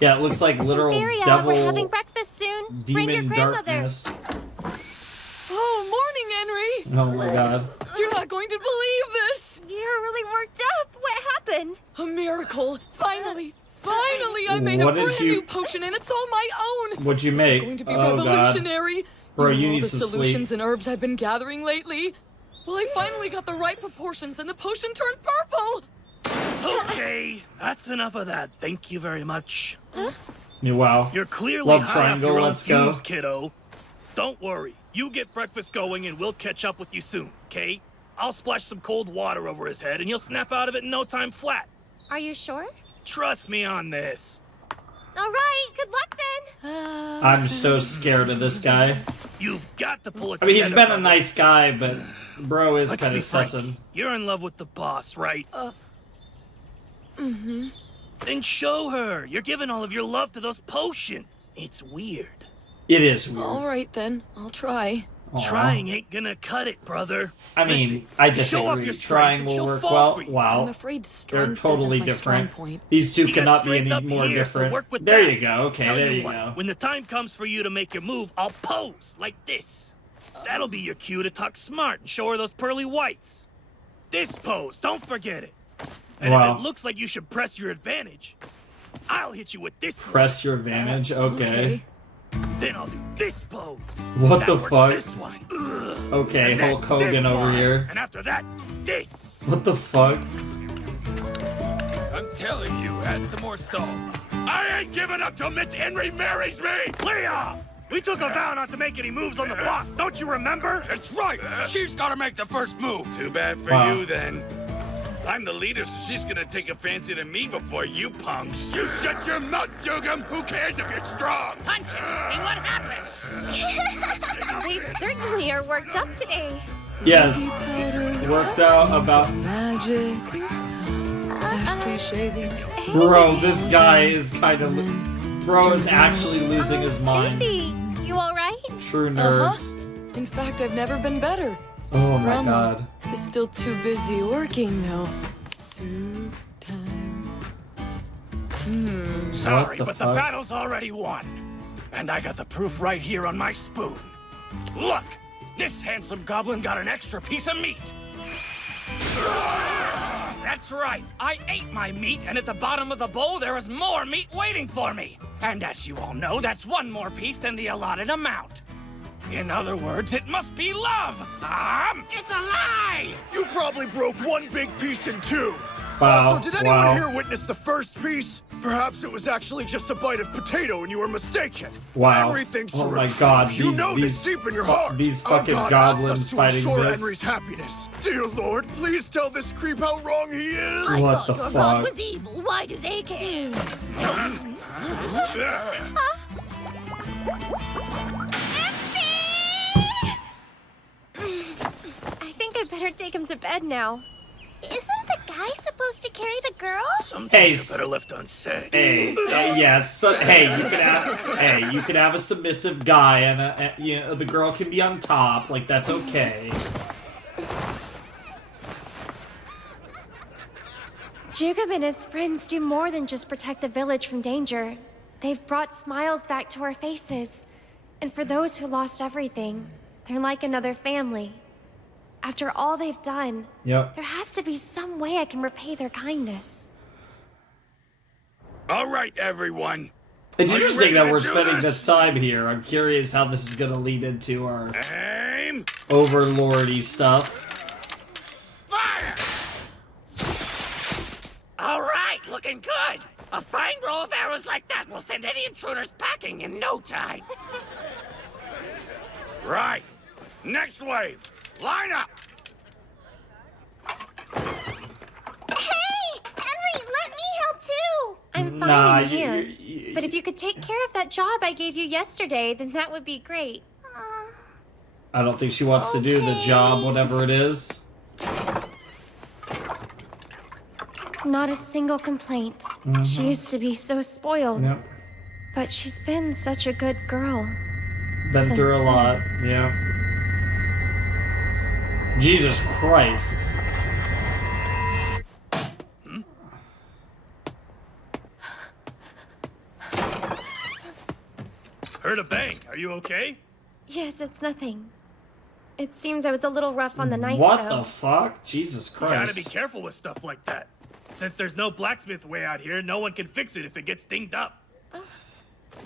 yeah, it looks like literal Inferior, devil, we're having breakfast soon. Bring your demon grandmother. darkness. Oh, morning, Henry! Oh my god. You're not going to believe this! You're really worked up. What happened? A miracle! Finally! Finally, I made What a did brand you- new potion and it's all my own! What'd you This make? is going to be Oh, God. revolutionary! Bro, know you all need the some solutions sleep. and herbs I've been gathering lately? Well, I finally got the right proportions and the potion turned purple! Okay, that's enough of that. Thank you very much. Yeah, wow. You're clearly Love high triangle, off your own let's go. fumes, kiddo. Don't worry. You get breakfast going and we'll catch up with you soon, okay? I'll splash some cold water over his head and you'll snap out of it in no time flat. Are you sure? Trust me on this. All right. Good luck then. I'm so scared of this guy. You've got to pull it I mean, he's together, been a brother. nice guy, but bro is Let's kind be of frank. sussing. You're in love with the boss, right? Mm-hmm. Then show her. You're giving all of your love to those potions. It's weird. It is weird. All right, then. I'll try. Aw. Trying ain't gonna cut it, brother. I mean, Listen, I show off disagree. your strength Trying and will she'll work fall well. for you. Wow. I'm afraid They're strength totally isn't my strong different. point. These two You got cannot be strength any up more here, so different. work with There that. you go. Okay, Tell there you you what, go. when the time comes for you to make your move, I'll pose like this. That'll be your cue to talk smart and show her those pearly whites. This pose, don't forget it. And Wow. if it looks like you should press your advantage, I'll hit you with this one. Press your advantage. Okay. Then I'll do this pose. What That the works fuck? This one. Ugh. Okay, And then Hulk Hogan this over one. here. And after that, this. What the fuck? I'm telling you, add some more salt. I ain't giving up till Miss Henry marries me! Lay off! We took a vow not to make any moves on the boss, don't you remember? That's right! She's gotta make the first move! Too bad for Wow. you, then. I'm the leader, so she's gonna take a fancy to me before you punks. You shut your mouth, Jogum! Who cares if you're strong? Punch him and see what happens. They certainly are worked up today. Yes. Worked out about. Magic. Ashtray shavings. Bro, this guy is kind of. Bro is actually losing his mind. Ify, you all right? True nerves. In fact, I've never been better. Oh my Grandma god. is still too busy working though. Soup time. Sorry, the but fuck? the battle's already won. And I got the proof right here on my spoon. Look! This handsome goblin got an extra piece of meat! That's right, I ate my meat, and at the bottom of the bowl there is more meat waiting for me! And as you all know, that's one more piece than the allotted amount. In other words, it must be love! It's a lie! You probably broke one big piece in two! Wow, Also, did anyone wow. here witness the first piece? Perhaps it was actually just a bite of potato and you were mistaken. Wow. Everything's Oh a my trick. God, You these- know these this deep in your fu- heart. these Our fucking God asked goblins us to fighting ensure this. Henry's happiness. Dear Lord, please tell this creep how wrong he is. I What thought the your fuck? god was evil. Why do they care? I think I better take him to bed now. Isn't the guy supposed to carry the girl? Some Hey, things are better left unsaid. Hey, yes. So, hey, you can have a submissive guy, and you know, the girl can be on top. Like, that's okay. Jugum and his friends do more than just protect the village from danger. They've brought smiles back to our faces. And for those who lost everything, they're like another family. After all they've done, Yep. there has to be some way I can repay their kindness. All right, everyone. It's Are you interesting ready that to we're do spending this? this time here. I'm curious how this is going to lead into our Aim! overlordy stuff. Fire! All right, looking good! A fine row of arrows like that will send any intruders packing in no time. Right. Next wave. Line up. Hey! Henry, let me help too! I'm fine Nah, in here. you- But if you could take care of that job I gave you yesterday, then that would be great. I don't think she wants to do the job, whatever it is. Not a single complaint. She used to be so spoiled. Yep. But she's been such a good girl. Been through a Since lot. Yeah. Jesus Christ. Heard a bang. Are you okay? Yes, it's nothing. It seems I was a little rough on the knife, What though. the fuck? Jesus You gotta Christ. be careful with stuff like that. Since there's no blacksmith way out here, no one can fix it if it gets dinged up.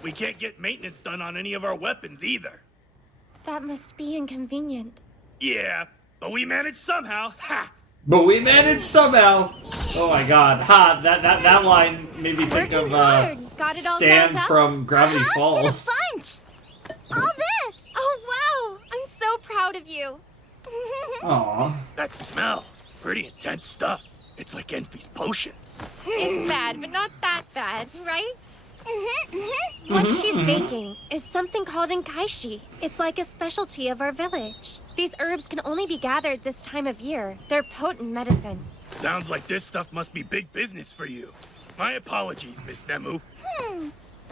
We can't get maintenance done on any of our weapons either. That must be inconvenient. Yeah, but we managed somehow. Ha! But we managed somehow. Oh my God. Ha, that line made me think Working of hard. Got it all Stan found out? from Gravity Did a Falls. bunch! All this! Oh, wow! I'm so proud of you. Aw. That smell. Pretty intense stuff. It's like Enfi's potions. It's bad, but not that bad, right? What she's making is something called enkaishi. It's like a specialty of our village. These herbs can only be gathered this time of year. They're potent medicine. Sounds like this stuff must be big business for you. My apologies, Miss Nemu.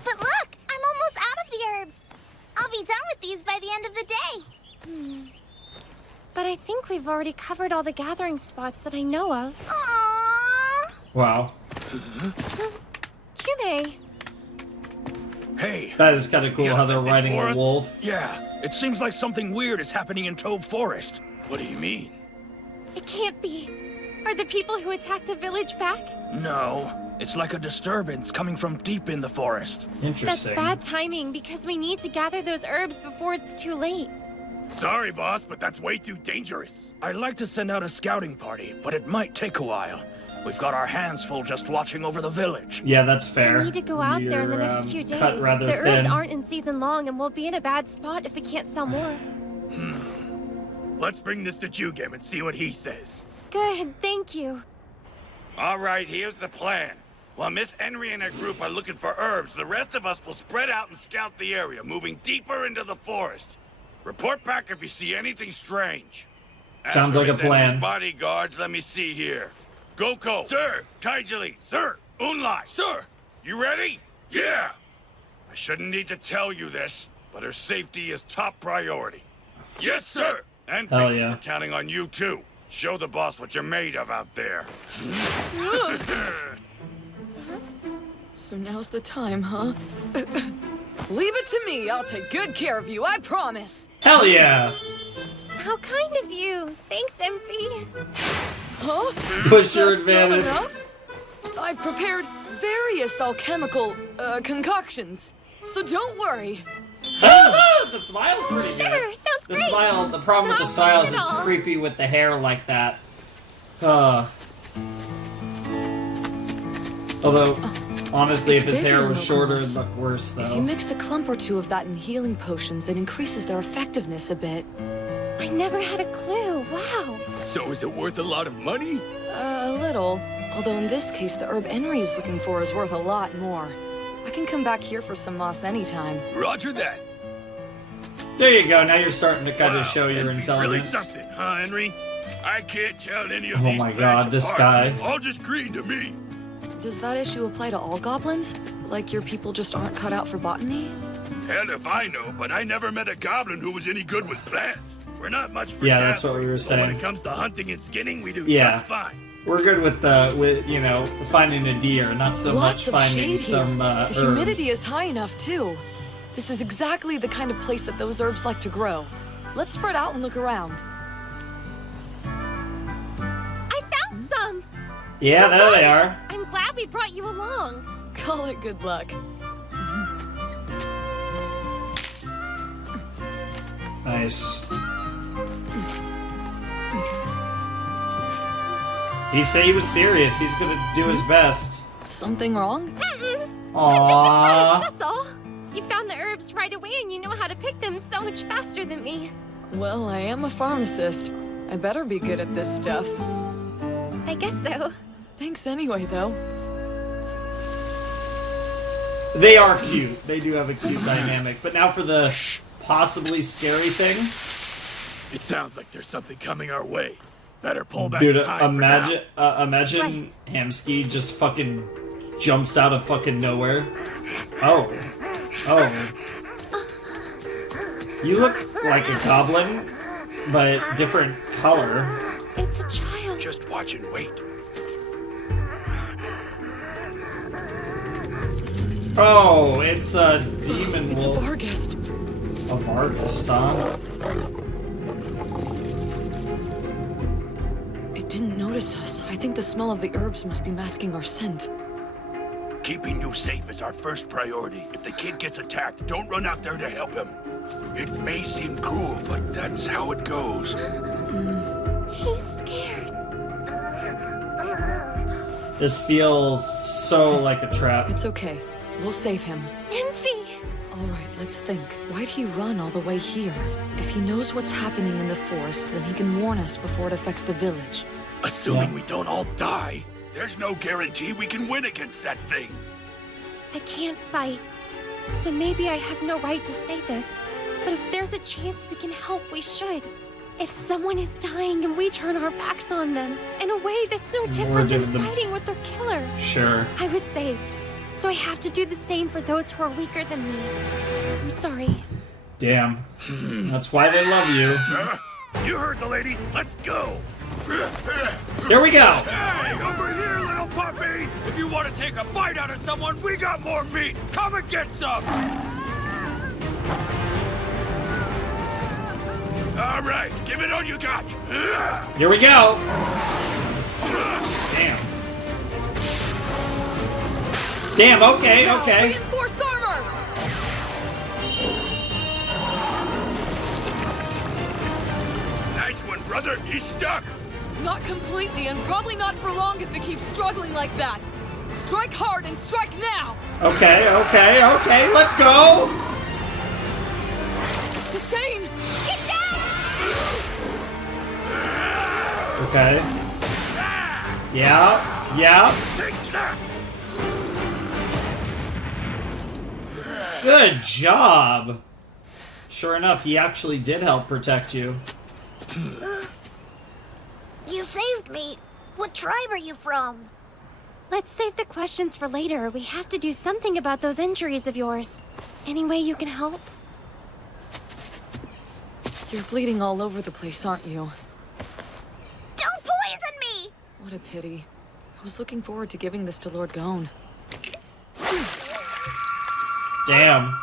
But look, I'm almost out of the herbs. I'll be done with these by the end of the day. But I think we've already covered all the gathering spots that I know of. Aww. Wow. Yume, Hey. That is kind of cool You got how a they're message riding for a us? wolf. Yeah, it seems like something weird is happening in Tobe Forest. What do you mean? it can't be. Are the people who attacked the village back? No, it's like a disturbance coming from deep in the forest. That's bad timing because we need to gather those herbs before it's too late. Sorry, boss, but that's way too dangerous. I'd like to send out a scouting party, but it might take a while. We've got our hands full just watching over the village. Yeah, that's fair. We need to go out there in the next few days. Cut rather The herbs thin. aren't in season long, and we'll be in a bad spot if we can't sell more. Let's bring this to Jugem and see what he says. Good, thank you. All right, here's the plan. While Miss Henry and her group are looking for herbs, the rest of us will spread out and scout the area, moving deeper into the forest. Report back if you see anything strange. As Sounds for like a Miss Henry's plan. bodyguards, let me see here. Goko. Sir. Kaijali. Sir. Unlai. Sir. You ready? Yeah. I shouldn't need to tell you this, but her safety is top priority. Yes, sir. And Hell yeah. we're counting on you too. Show the boss what you're made of out there. So now's the time, huh? Leave it to me. I'll take good care of you, I promise. Hell yeah. How kind of you. Thanks, Emphy. Huh? Push your That's not advantage. enough? I've prepared various alchemical concoctions, so don't worry. The smile's pretty Sure, good. sounds The great. smile, the problem with the Not style is bad at it's all. creepy with the hair like that. Although, honestly, if his hair bigger was than shorter, was. it'd look worse, If you though. mix a clump or two of that in healing potions, it increases their effectiveness a bit. I never had a clue. Wow. So is it worth a lot of money? A little. Although in this case, the herb Henry is looking for is worth a lot more. I can come back here for some moss anytime. Roger that. There you go, now you're starting to kind of show your Really intelligence. something, huh, Henry? I can't tell any of Oh these my plants god, this apart. guy. All just green to me. Does that issue apply to all goblins? Like your people just aren't cut out for botany? Hell if I know, but I never met a goblin who was any good with plants. We're not much for Yeah, that's what we were gathering, but when saying. it comes to hunting and skinning, we do Yeah. just fine. We're good with you know, finding a deer, not so Lots much of finding shade some here. herbs. The humidity is high enough too. This is exactly the kind of place that those herbs like to grow. Let's spread out and look around. I found some. Yeah, there they are. I'm glad we brought you along. Call it good luck. Nice. He said he was serious. He's gonna do his best. Something wrong? I'm just Aww. impressed, that's all. You found the herbs right away and you know how to pick them so much faster than me. Well, I am a pharmacist. I better be good at this stuff. I guess so. Thanks anyway, though. They are cute. They do have a cute dynamic. But now for the possibly scary thing. It sounds like there's something coming our way. Better pull back Dude, and hide for imagine Right. Hamsky just fucking jumps out of fucking nowhere. Oh. You look like a goblin, but different color. It's a child. Just watch and wait. Oh, it's a demon It's a wolf. Vargest. A Vargest, huh? It didn't notice us. I think the smell of the herbs must be masking our scent. Keeping you safe is our first priority. If the kid gets attacked, don't run out there to help him. It may seem cruel, but that's how it goes. He's scared. This feels so like a trap. It's okay. We'll save him. Emphy. All right, let's think. Why'd he run all the way here? If he knows what's happening in the forest, then he can warn us before it affects the village. Assuming we don't all die, there's no guarantee we can win against that thing. I can't fight. So maybe I have no right to say this. But if there's a chance we can help, we should. If someone is dying and we turn our backs on them, in a way that's no different than giving them- siding with their killer. Sure. I was saved. So I have to do the same for those who are weaker than me. I'm sorry. Damn. That's why they love you. You heard the lady. Let's go. Here we go. Hey, over here, little puppy. If you want to take a bite out of someone, we got more meat. Come and get some. All right, give it all you got. Here we go. Damn. Damn, okay, okay. Reinforce armor! Nice one, brother. He's stuck. Not completely, and probably not for long if it keeps struggling like that. Strike hard and strike now! Okay, let's go. The chain! Get down! Okay. Yeah. Take that. Good job. Sure enough, he actually did help protect you. You saved me. What tribe are you from? Let's save the questions for later. We have to do something about those injuries of yours. Any way you can help? You're bleeding all over the place, aren't you? Don't poison me! What a pity. I was looking forward to giving this to Lord Gone. Damn.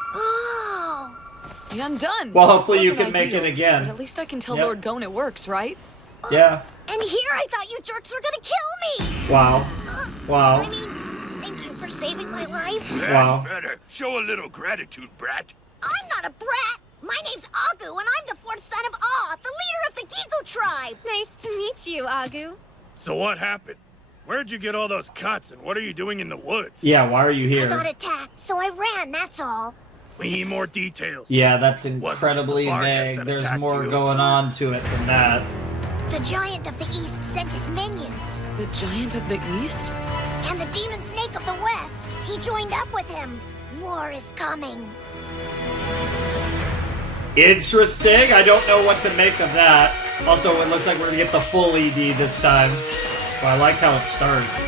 The Undone. Well, hopefully This you wasn't can make ideal, it again. But at least I can tell Yep. Lord Gon it works, right? Yeah. And here I thought you jerks were gonna kill me! Wow. Wow. I mean, thank you for saving my life. That's Wow. better. Show a little gratitude, brat. I'm not a brat! My name's Agu, and I'm the fourth son of Ah, the leader of the Gigu tribe! Nice to meet you, Agu. So what happened? Where'd you get all those cuts, and what are you doing in the woods? Yeah, why are you I here? got attacked, so I ran, that's all. We need more details. Yeah, that's Wasn't just the incredibly Vargas vague. that There's attacked more you. going on to it than that. The Giant of the East sent his minions. The Giant of the East? And the Demon Snake of the West. He joined up with him. War is coming. Interesting. I don't know what to make of that. Also, it looks like we're gonna get the full ED this time. Well, I like how it starts.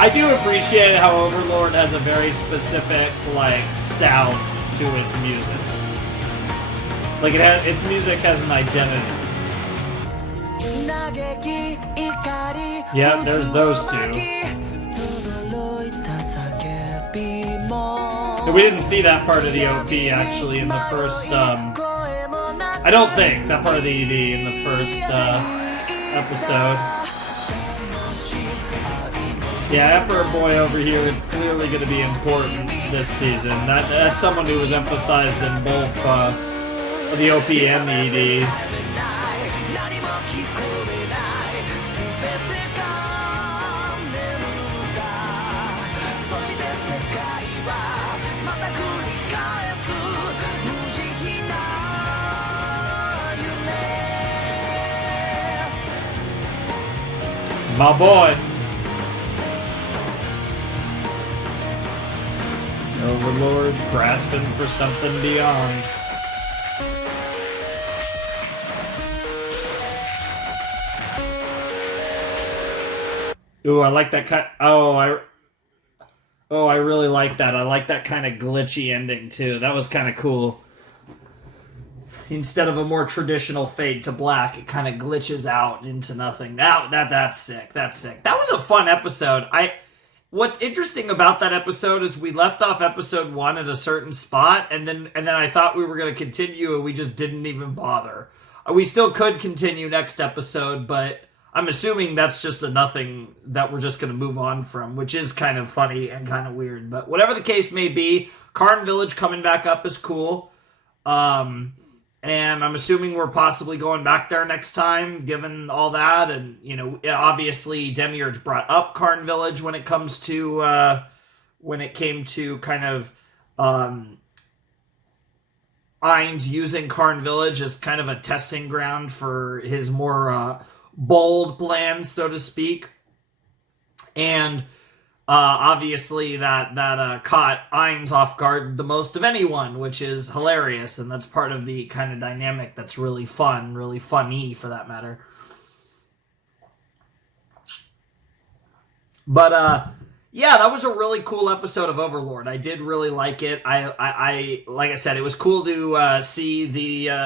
I do appreciate how Overlord has a very specific, like, sound to its music. Like, its music has an identity. Yep, there's those two. And we didn't see that part of the OP, actually, in the first, I don't think that part of the ED in the first, episode. Yeah, Emperor Boy over here is clearly going to be important this season. That's someone who was emphasized in both the OP and the ED. My boy. Overlord grasping for something beyond. Ooh, I like that cut. I really like that. I like that kind of glitchy ending too. That was kind of cool. Instead of a more traditional fade to black, it kind of glitches out into nothing. That's sick. That's sick. That was a fun episode. What's interesting about that episode is we left off episode 1 at a certain spot, and then I thought we were going to continue, and we just didn't even bother. We still could continue next episode, but I'm assuming that's just a nothing that we're just going to move on from, which is kind of funny and kind of weird. But whatever the case may be, Carne Village coming back up is cool. And I'm assuming we're possibly going back there next time, given all that. And, you know, obviously Demiurge brought up Carne Village when it comes to, when it came to kind of, Ainz using Carne Village as kind of a testing ground for his more, bold plans, so to speak. And, obviously that caught Ainz off guard the most of anyone, which is hilarious, and that's part of the kind of dynamic that's really fun, really funny for that matter. But yeah, that was a really cool episode of Overlord. I did really like it. I like I said, it was cool to see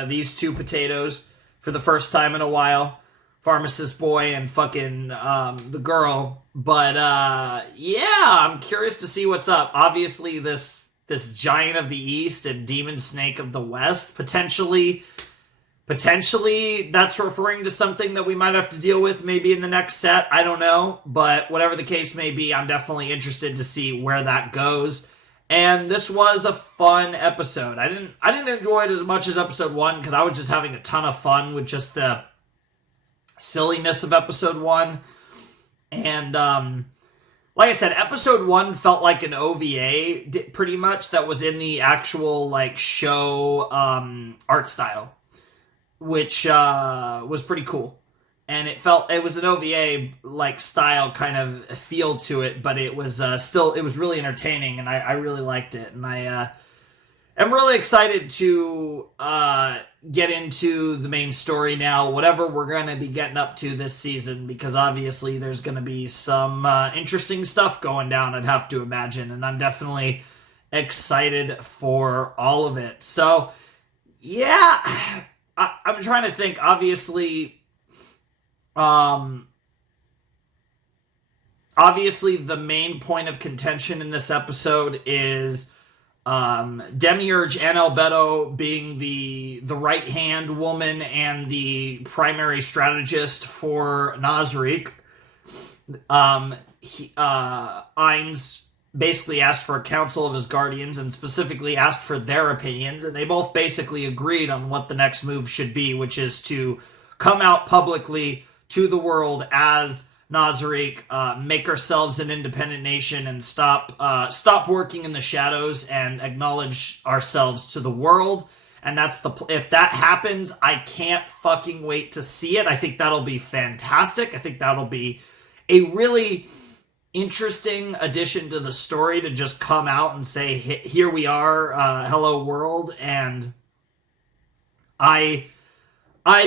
these two potatoes for the first time in a while. Pharmacist boy and fucking the girl. But yeah, I'm curious to see what's up. Obviously this Giant of the East and Demon Snake of the West, potentially that's referring to something that we might have to deal with maybe in the next set. I don't know, but whatever the case may be, I'm definitely interested to see where that goes. And this was a fun episode. I didn't enjoy it as much as episode 1 because I was just having a ton of fun with just the silliness of episode 1. And like I said, episode 1 felt like an OVA pretty much that was in the actual like show art style, which was pretty cool. And it was an OVA like style kind of feel to it, but it was it was really entertaining, and I really liked it. And I am really excited to get into the main story now, whatever we're going to be getting up to this season, because obviously there's going to be some interesting stuff going down, I'd have to imagine, and I'm definitely excited for all of it. So, yeah, I'm trying to think, obviously, obviously the main point of contention in this episode is Demiurge and Albedo being the right-hand woman and the primary strategist for Nazarick. Ainz basically asked for a council of his guardians and specifically asked for their opinions, and they both basically agreed on what the next move should be, which is to come out publicly to the world as Nazarick, make ourselves an independent nation, and stop working in the shadows and acknowledge ourselves to the world. And if that happens, I can't fucking wait to see it. I think that'll be fantastic. I think that'll be a really interesting addition to the story, to just come out and say, here we are, hello world. And I'd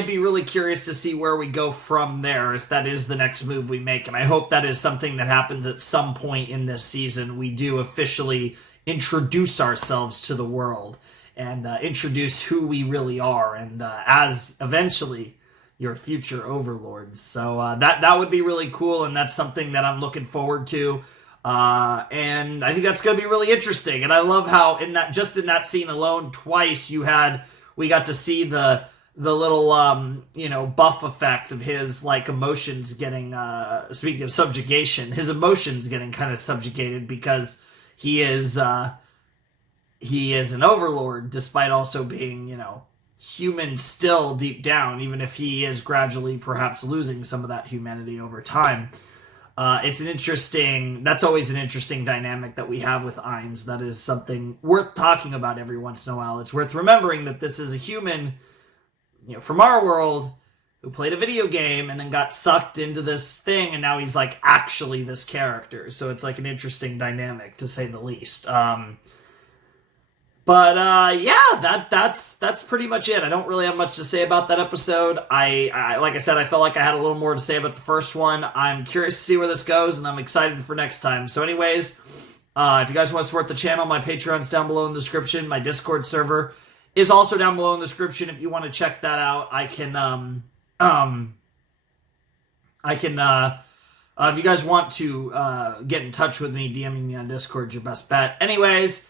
be really curious to see where we go from there, if that is the next move we make. And I hope that is something that happens at some point in this season. We do officially introduce ourselves to the world and introduce who we really are, and as eventually your future overlords. So that would be really cool, and that's something that I'm looking forward to. And I think that's going to be really interesting. And I love how in that scene alone, twice we got to see the little, buff effect of his, emotions getting, speaking of subjugation, his emotions getting kind of subjugated, because he is an overlord, despite also being, human still deep down, even if he is gradually perhaps losing some of that humanity over time. That's always an interesting dynamic that we have with Ainz. That is something worth talking about every once in a while. It's worth remembering that this is a human, from our world, who played a video game and then got sucked into this thing, and now he's actually this character. So it's an interesting dynamic, to say the least. That's pretty much it. I don't really have much to say about that episode. I like I said, I felt like I had a little more to say about the first one. I'm curious to see where this goes, and I'm excited for next time. So anyways, if you guys want to support the channel, my Patreon's down below in the description. My Discord server is also down below in the description if you want to check that out. If you guys want to get in touch with me, DMing me on Discord is your best bet. Anyways,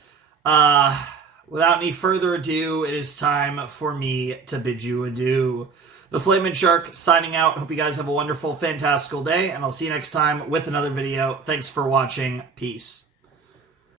without any further ado, it is time for me to bid you adieu. The Flamin' Shark signing out. Hope you guys have a wonderful, fantastical day, and I'll see you next time with another video. Thanks for watching. Peace.